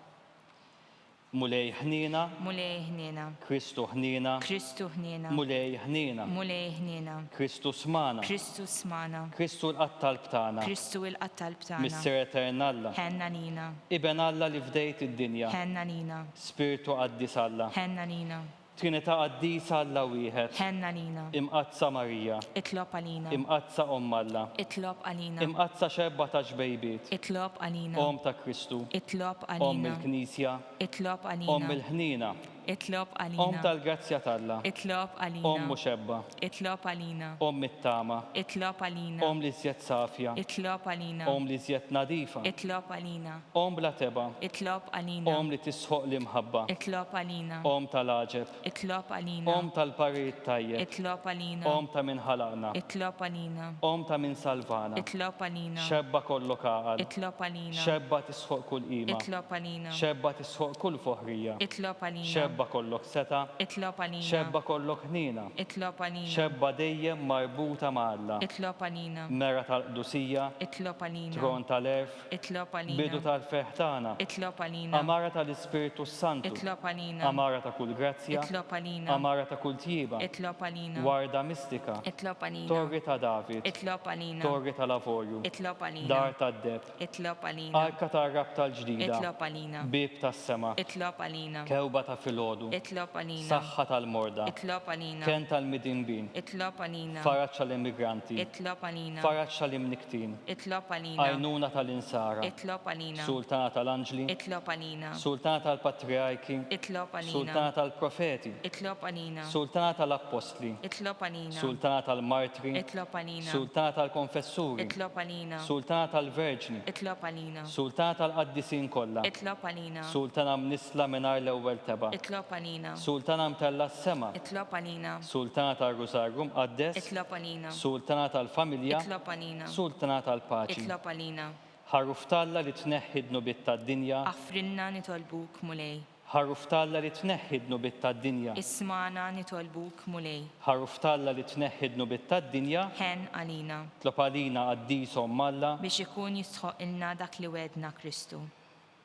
mulej ħnina, mulej ħnina, Kristu ħnina, Kristu ħnina, mulej ħnina, mulej ħnina, Kristu smana, Kristu smana, Kristu l-qattal btana, Kristu il-qattal btana, Misser Eternalla, ħenna nina, Iben Alla li fdejt id-dinja, ħenna nina, Spiritu qaddis Alla, ħenna nina, Trinità qaddisa Alla wieħed, ħenna nina, imqazza Marija, itlob għalina, imqazza Alla, itlob għalina, imqazza xebba ta' ġbejbiet, itlob għalina, Om ta' Kristu, itlob Om għalina, il-Knisja, itlob Om għalina, il-ħnina, itlob Om għalina, tal-grazzja talla, itlob Om għalina, muxebba, itlob għalina, Om it-tama, itlob għalina, Om li zjed safja, itlob għalina, Om li zjed nadifa, itlob għalina, Om bla teba, itlob għalina, Om li tisħoq l-imħabba, itlob għalina, Om tal-aġeb, itlob għalina, Om tal-parit tajjeb, itlob għalina, Om ta' min ħalaqna, itlob għalina, Om ta' min salvana, itlob għalina, xebba kollok għaqal, itlob għalina, xebba tisħoq kull qima, itlob għalina, xebba tisħoq kull foħrija, itlob għalina, xebba kollok seta, itlob għalina, xebba kollok ħnina, itlob għalina, xebba dejjem marbuta ma'Alla, itlob għalina, mera tal-qdusija, itlob għalina, tron tal-erf, itlob bidu għalina, tal-feħtana, itlob għalina, amara tal-Ispiritu Santu, itlob għalina, amara ta' kull grazzja, itlob għalina, amara ta' kull tjiba, itlob għalina, warda mistika, itlob għalina, torri ta' David, itlob għalina, torri tal-avorju, itlob għalina, dar tad-deb, itlob għalina, arka tar-rab tal-ġdida, itlob għalina, bib tas-sema, itlob għalina, kewba ta' filgħodu, itlob għalina, saħħa tal-morda, itlob għalina, ken tal-midinbin, itlob għalina, faraċ tal-immigranti, itlob għalina, faraċ tal-imniktin, itlob għalina, għajnuna tal-insara, itlob għalina, sultana tal-anġli, itlob għalina, sultana tal-patriarki, itlob għalina, sultana tal-profeti, itlob għalina, sultana tal-apostli, itlob għalina, sultana tal-martri, itlob għalina, sultana tal-konfessuri, itlob għalina, sultana tal-verġni, itlob għalina, sultana tal-qaddisin kollha, itlob għalina, sultana mnisla mingħajr l-ewwel teba, itlob għalina, sultana mtella s-sema, itlob għalina, sultana tal-Rusarju mqaddes, itlob għalina, sultana tal-familja, itlob għalina, sultana tal-paċi. itlob għalina, Ħarruf talla li tneħħidnu bit tad-dinja, affrinna nitolbuk mulej, ħarruf talla li tneħħidnu bit tad-dinja, ismana nitolbuk mulej, ħarruf talla li tneħħidnu bit tad-dinja, ħen għalina, tlop għalina għaddisom malla, biex ikun jisħoq ilna dak li wedna Kristu.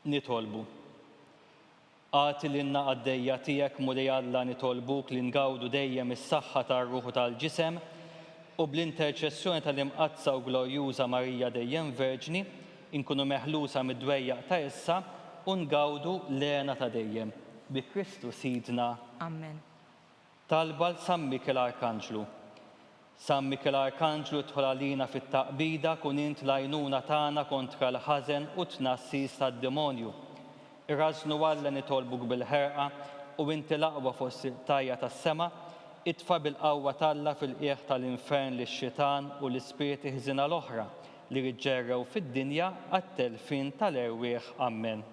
nitolbu. Għati l-inna għaddejja tijek mulej Alla nitolbuk li ngawdu dejjem is-saħħa tar-ruħu tal-ġisem u bl-interċessjoni tal-imqazza u glorjuża Marija dejjem Verġni inkunu meħlusa mid-dwejjaq ta' issa u ngawdu l-għena ta' dejjem. Bi Kristu sidna. Amen. Talba l-San Mikel Arkanġlu. San Mikel Arkanġlu tħol għalina fit-taqbida kun int l-għajnuna tagħna kontra l-ħażen u tnassis tad-demonju. Irrażnu Alla nitolbuk bil-ħerqa u inti l-aqwa fost tajja tas-sema, itfa' bil-qawwa talla fil-qiegħ tal-infern lix-xitan u l-ispiriti ħżina l-oħra li riġġerrew fid-dinja għat-telfin tal-erwieħ. Amen.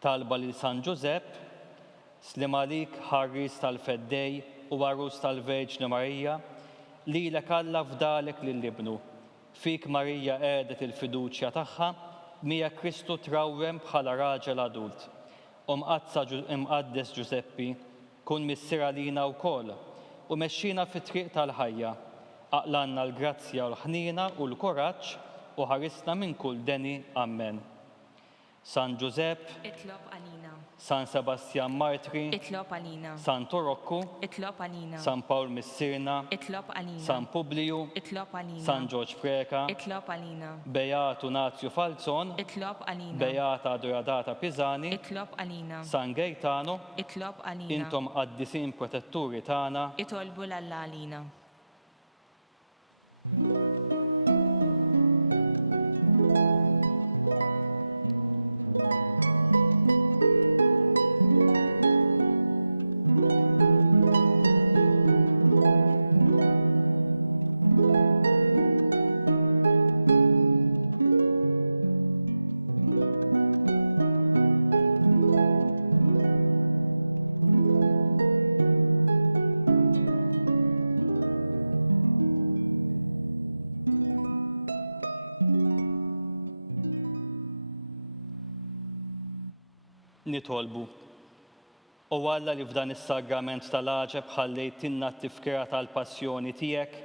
Talba lil San Ġusepp, slim għalik ħarris tal-feddej u għarus tal-Verġni Marija, lilek Alla fdalek lill-ibnu. Fik Marija għedet il-fiduċja tagħha, mija Kristu trawwem bħala raġel adult. Imqaddes Ġuseppi, kun missier għalina wkoll u mexxina fit-triq tal-ħajja, aqlanna l-grazzja u l-ħnina u l-kuraġġ u ħarisna minn kull deni. Amen. San Ġusepp, Itlob għalina, San Sebastian Martri, itlob għalina, San Torokku, itlob għalina, San Pawl Missirna, itlob għalina, San Publiu, itlob għalina, San George Preka, itlob għalina, Beatu Nazio Falzon, itlob għalina, Beata Adoradata Pisani, itlob għalina, San Gaetano, itlob għalina, intom qaddisin protetturi tagħna. itolbu l-Alla għalina. Nitolbu. U Alla li f'dan is-sagrament tal-aġeb ħallejtinna t-tifkira tal-passjoni tiegħek,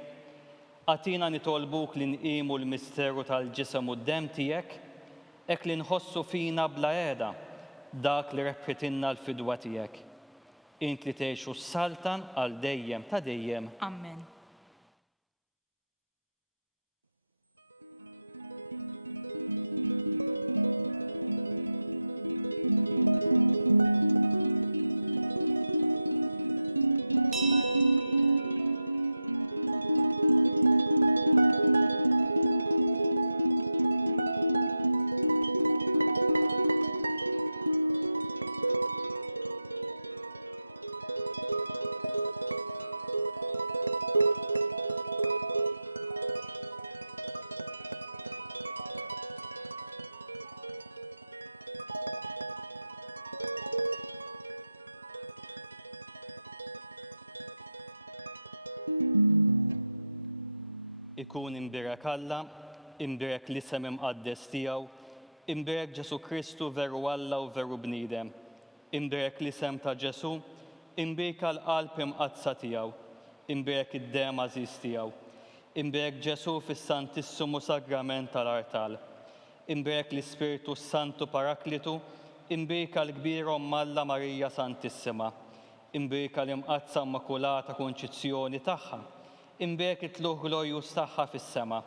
għatina nitolbuk li nqimu l-misteru tal-ġisem u d-dem tiegħek, hekk li nħossu fina bla qiegħda dak li rebħitilna l-fidwa tiegħek. Int li tgħixu s-saltan għal dejjem ta' dejjem. Amen. Ikun imbirek Alla, imbirek l-isem imqaddes tiegħu, imbirek Ġesu Kristu veru Alla u veru bniedem, imbirek l-isem ta' Ġesu, imbirek l-qalb imqazza tiegħu, imbirek id-dem għażiż tiegħu, imbirek Ġesu fis-Santissimu Sagrament tal-Artal, imbirek l-Ispiritu Santu Paraklitu, imbirek l-kbir Omm Alla Marija Santissima, imbirek l-imqazza Immakulata Konċizzjoni tagħha, imbirek it-tluħ glorjus tagħha fis-sema,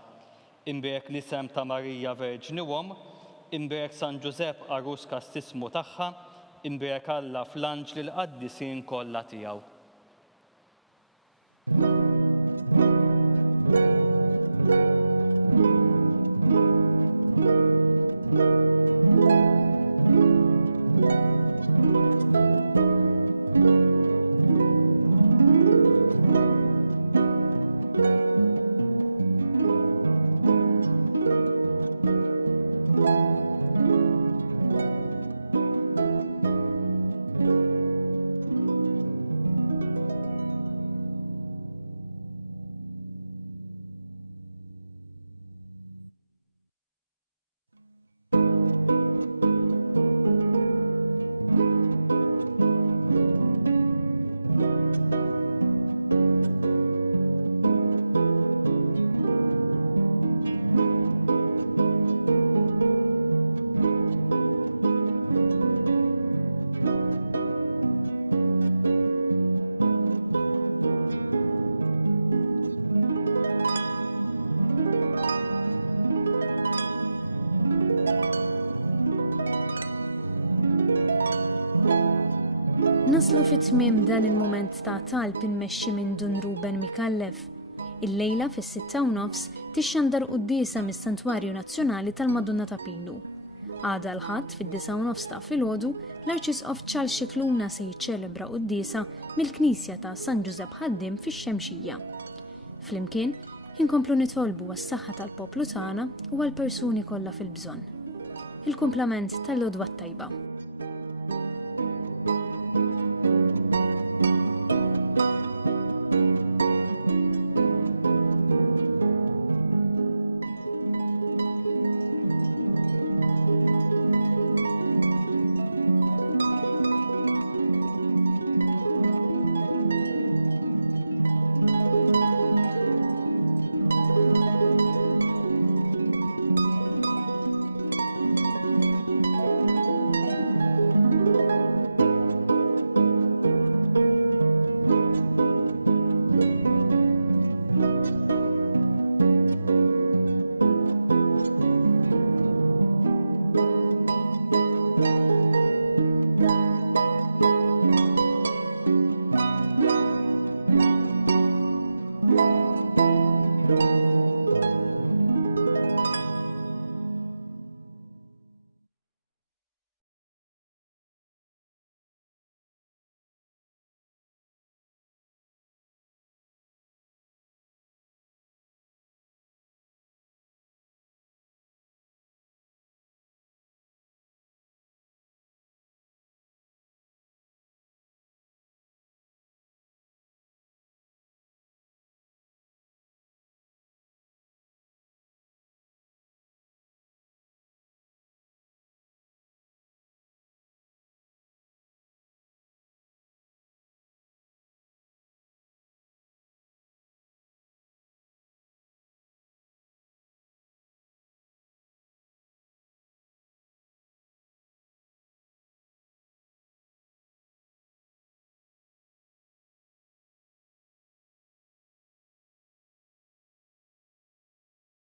imbirek l-isem ta' Marija Verġni Uomm, imbirek San Ġusepp Arus Kastismu tagħha, imbirek Alla fl-anġli l-qaddisin kollha tiegħu. Naslu fit-tmiem dan il-mument ta' talb immexxi minn Dun Ruben Mikallef. Il-lejla fis-6:30 tixxandar qudiesa mis-Santwarju Nazzjonali tal-Madonna ta' Pilu. Għada l-ħadd fid-9:30 ta' filgħodu l-Arċisqof Charles Scicluna se jiċċelebra qudiesa mill-Knisja ta' San Ġusepp Ħaddiem fix-Xemxija. Flimkien inkomplu nitolbu għas-saħħa tal-poplu tagħna u għall-persuni kollha fil-bżonn. Il-kumplament tal-għodwa tajba.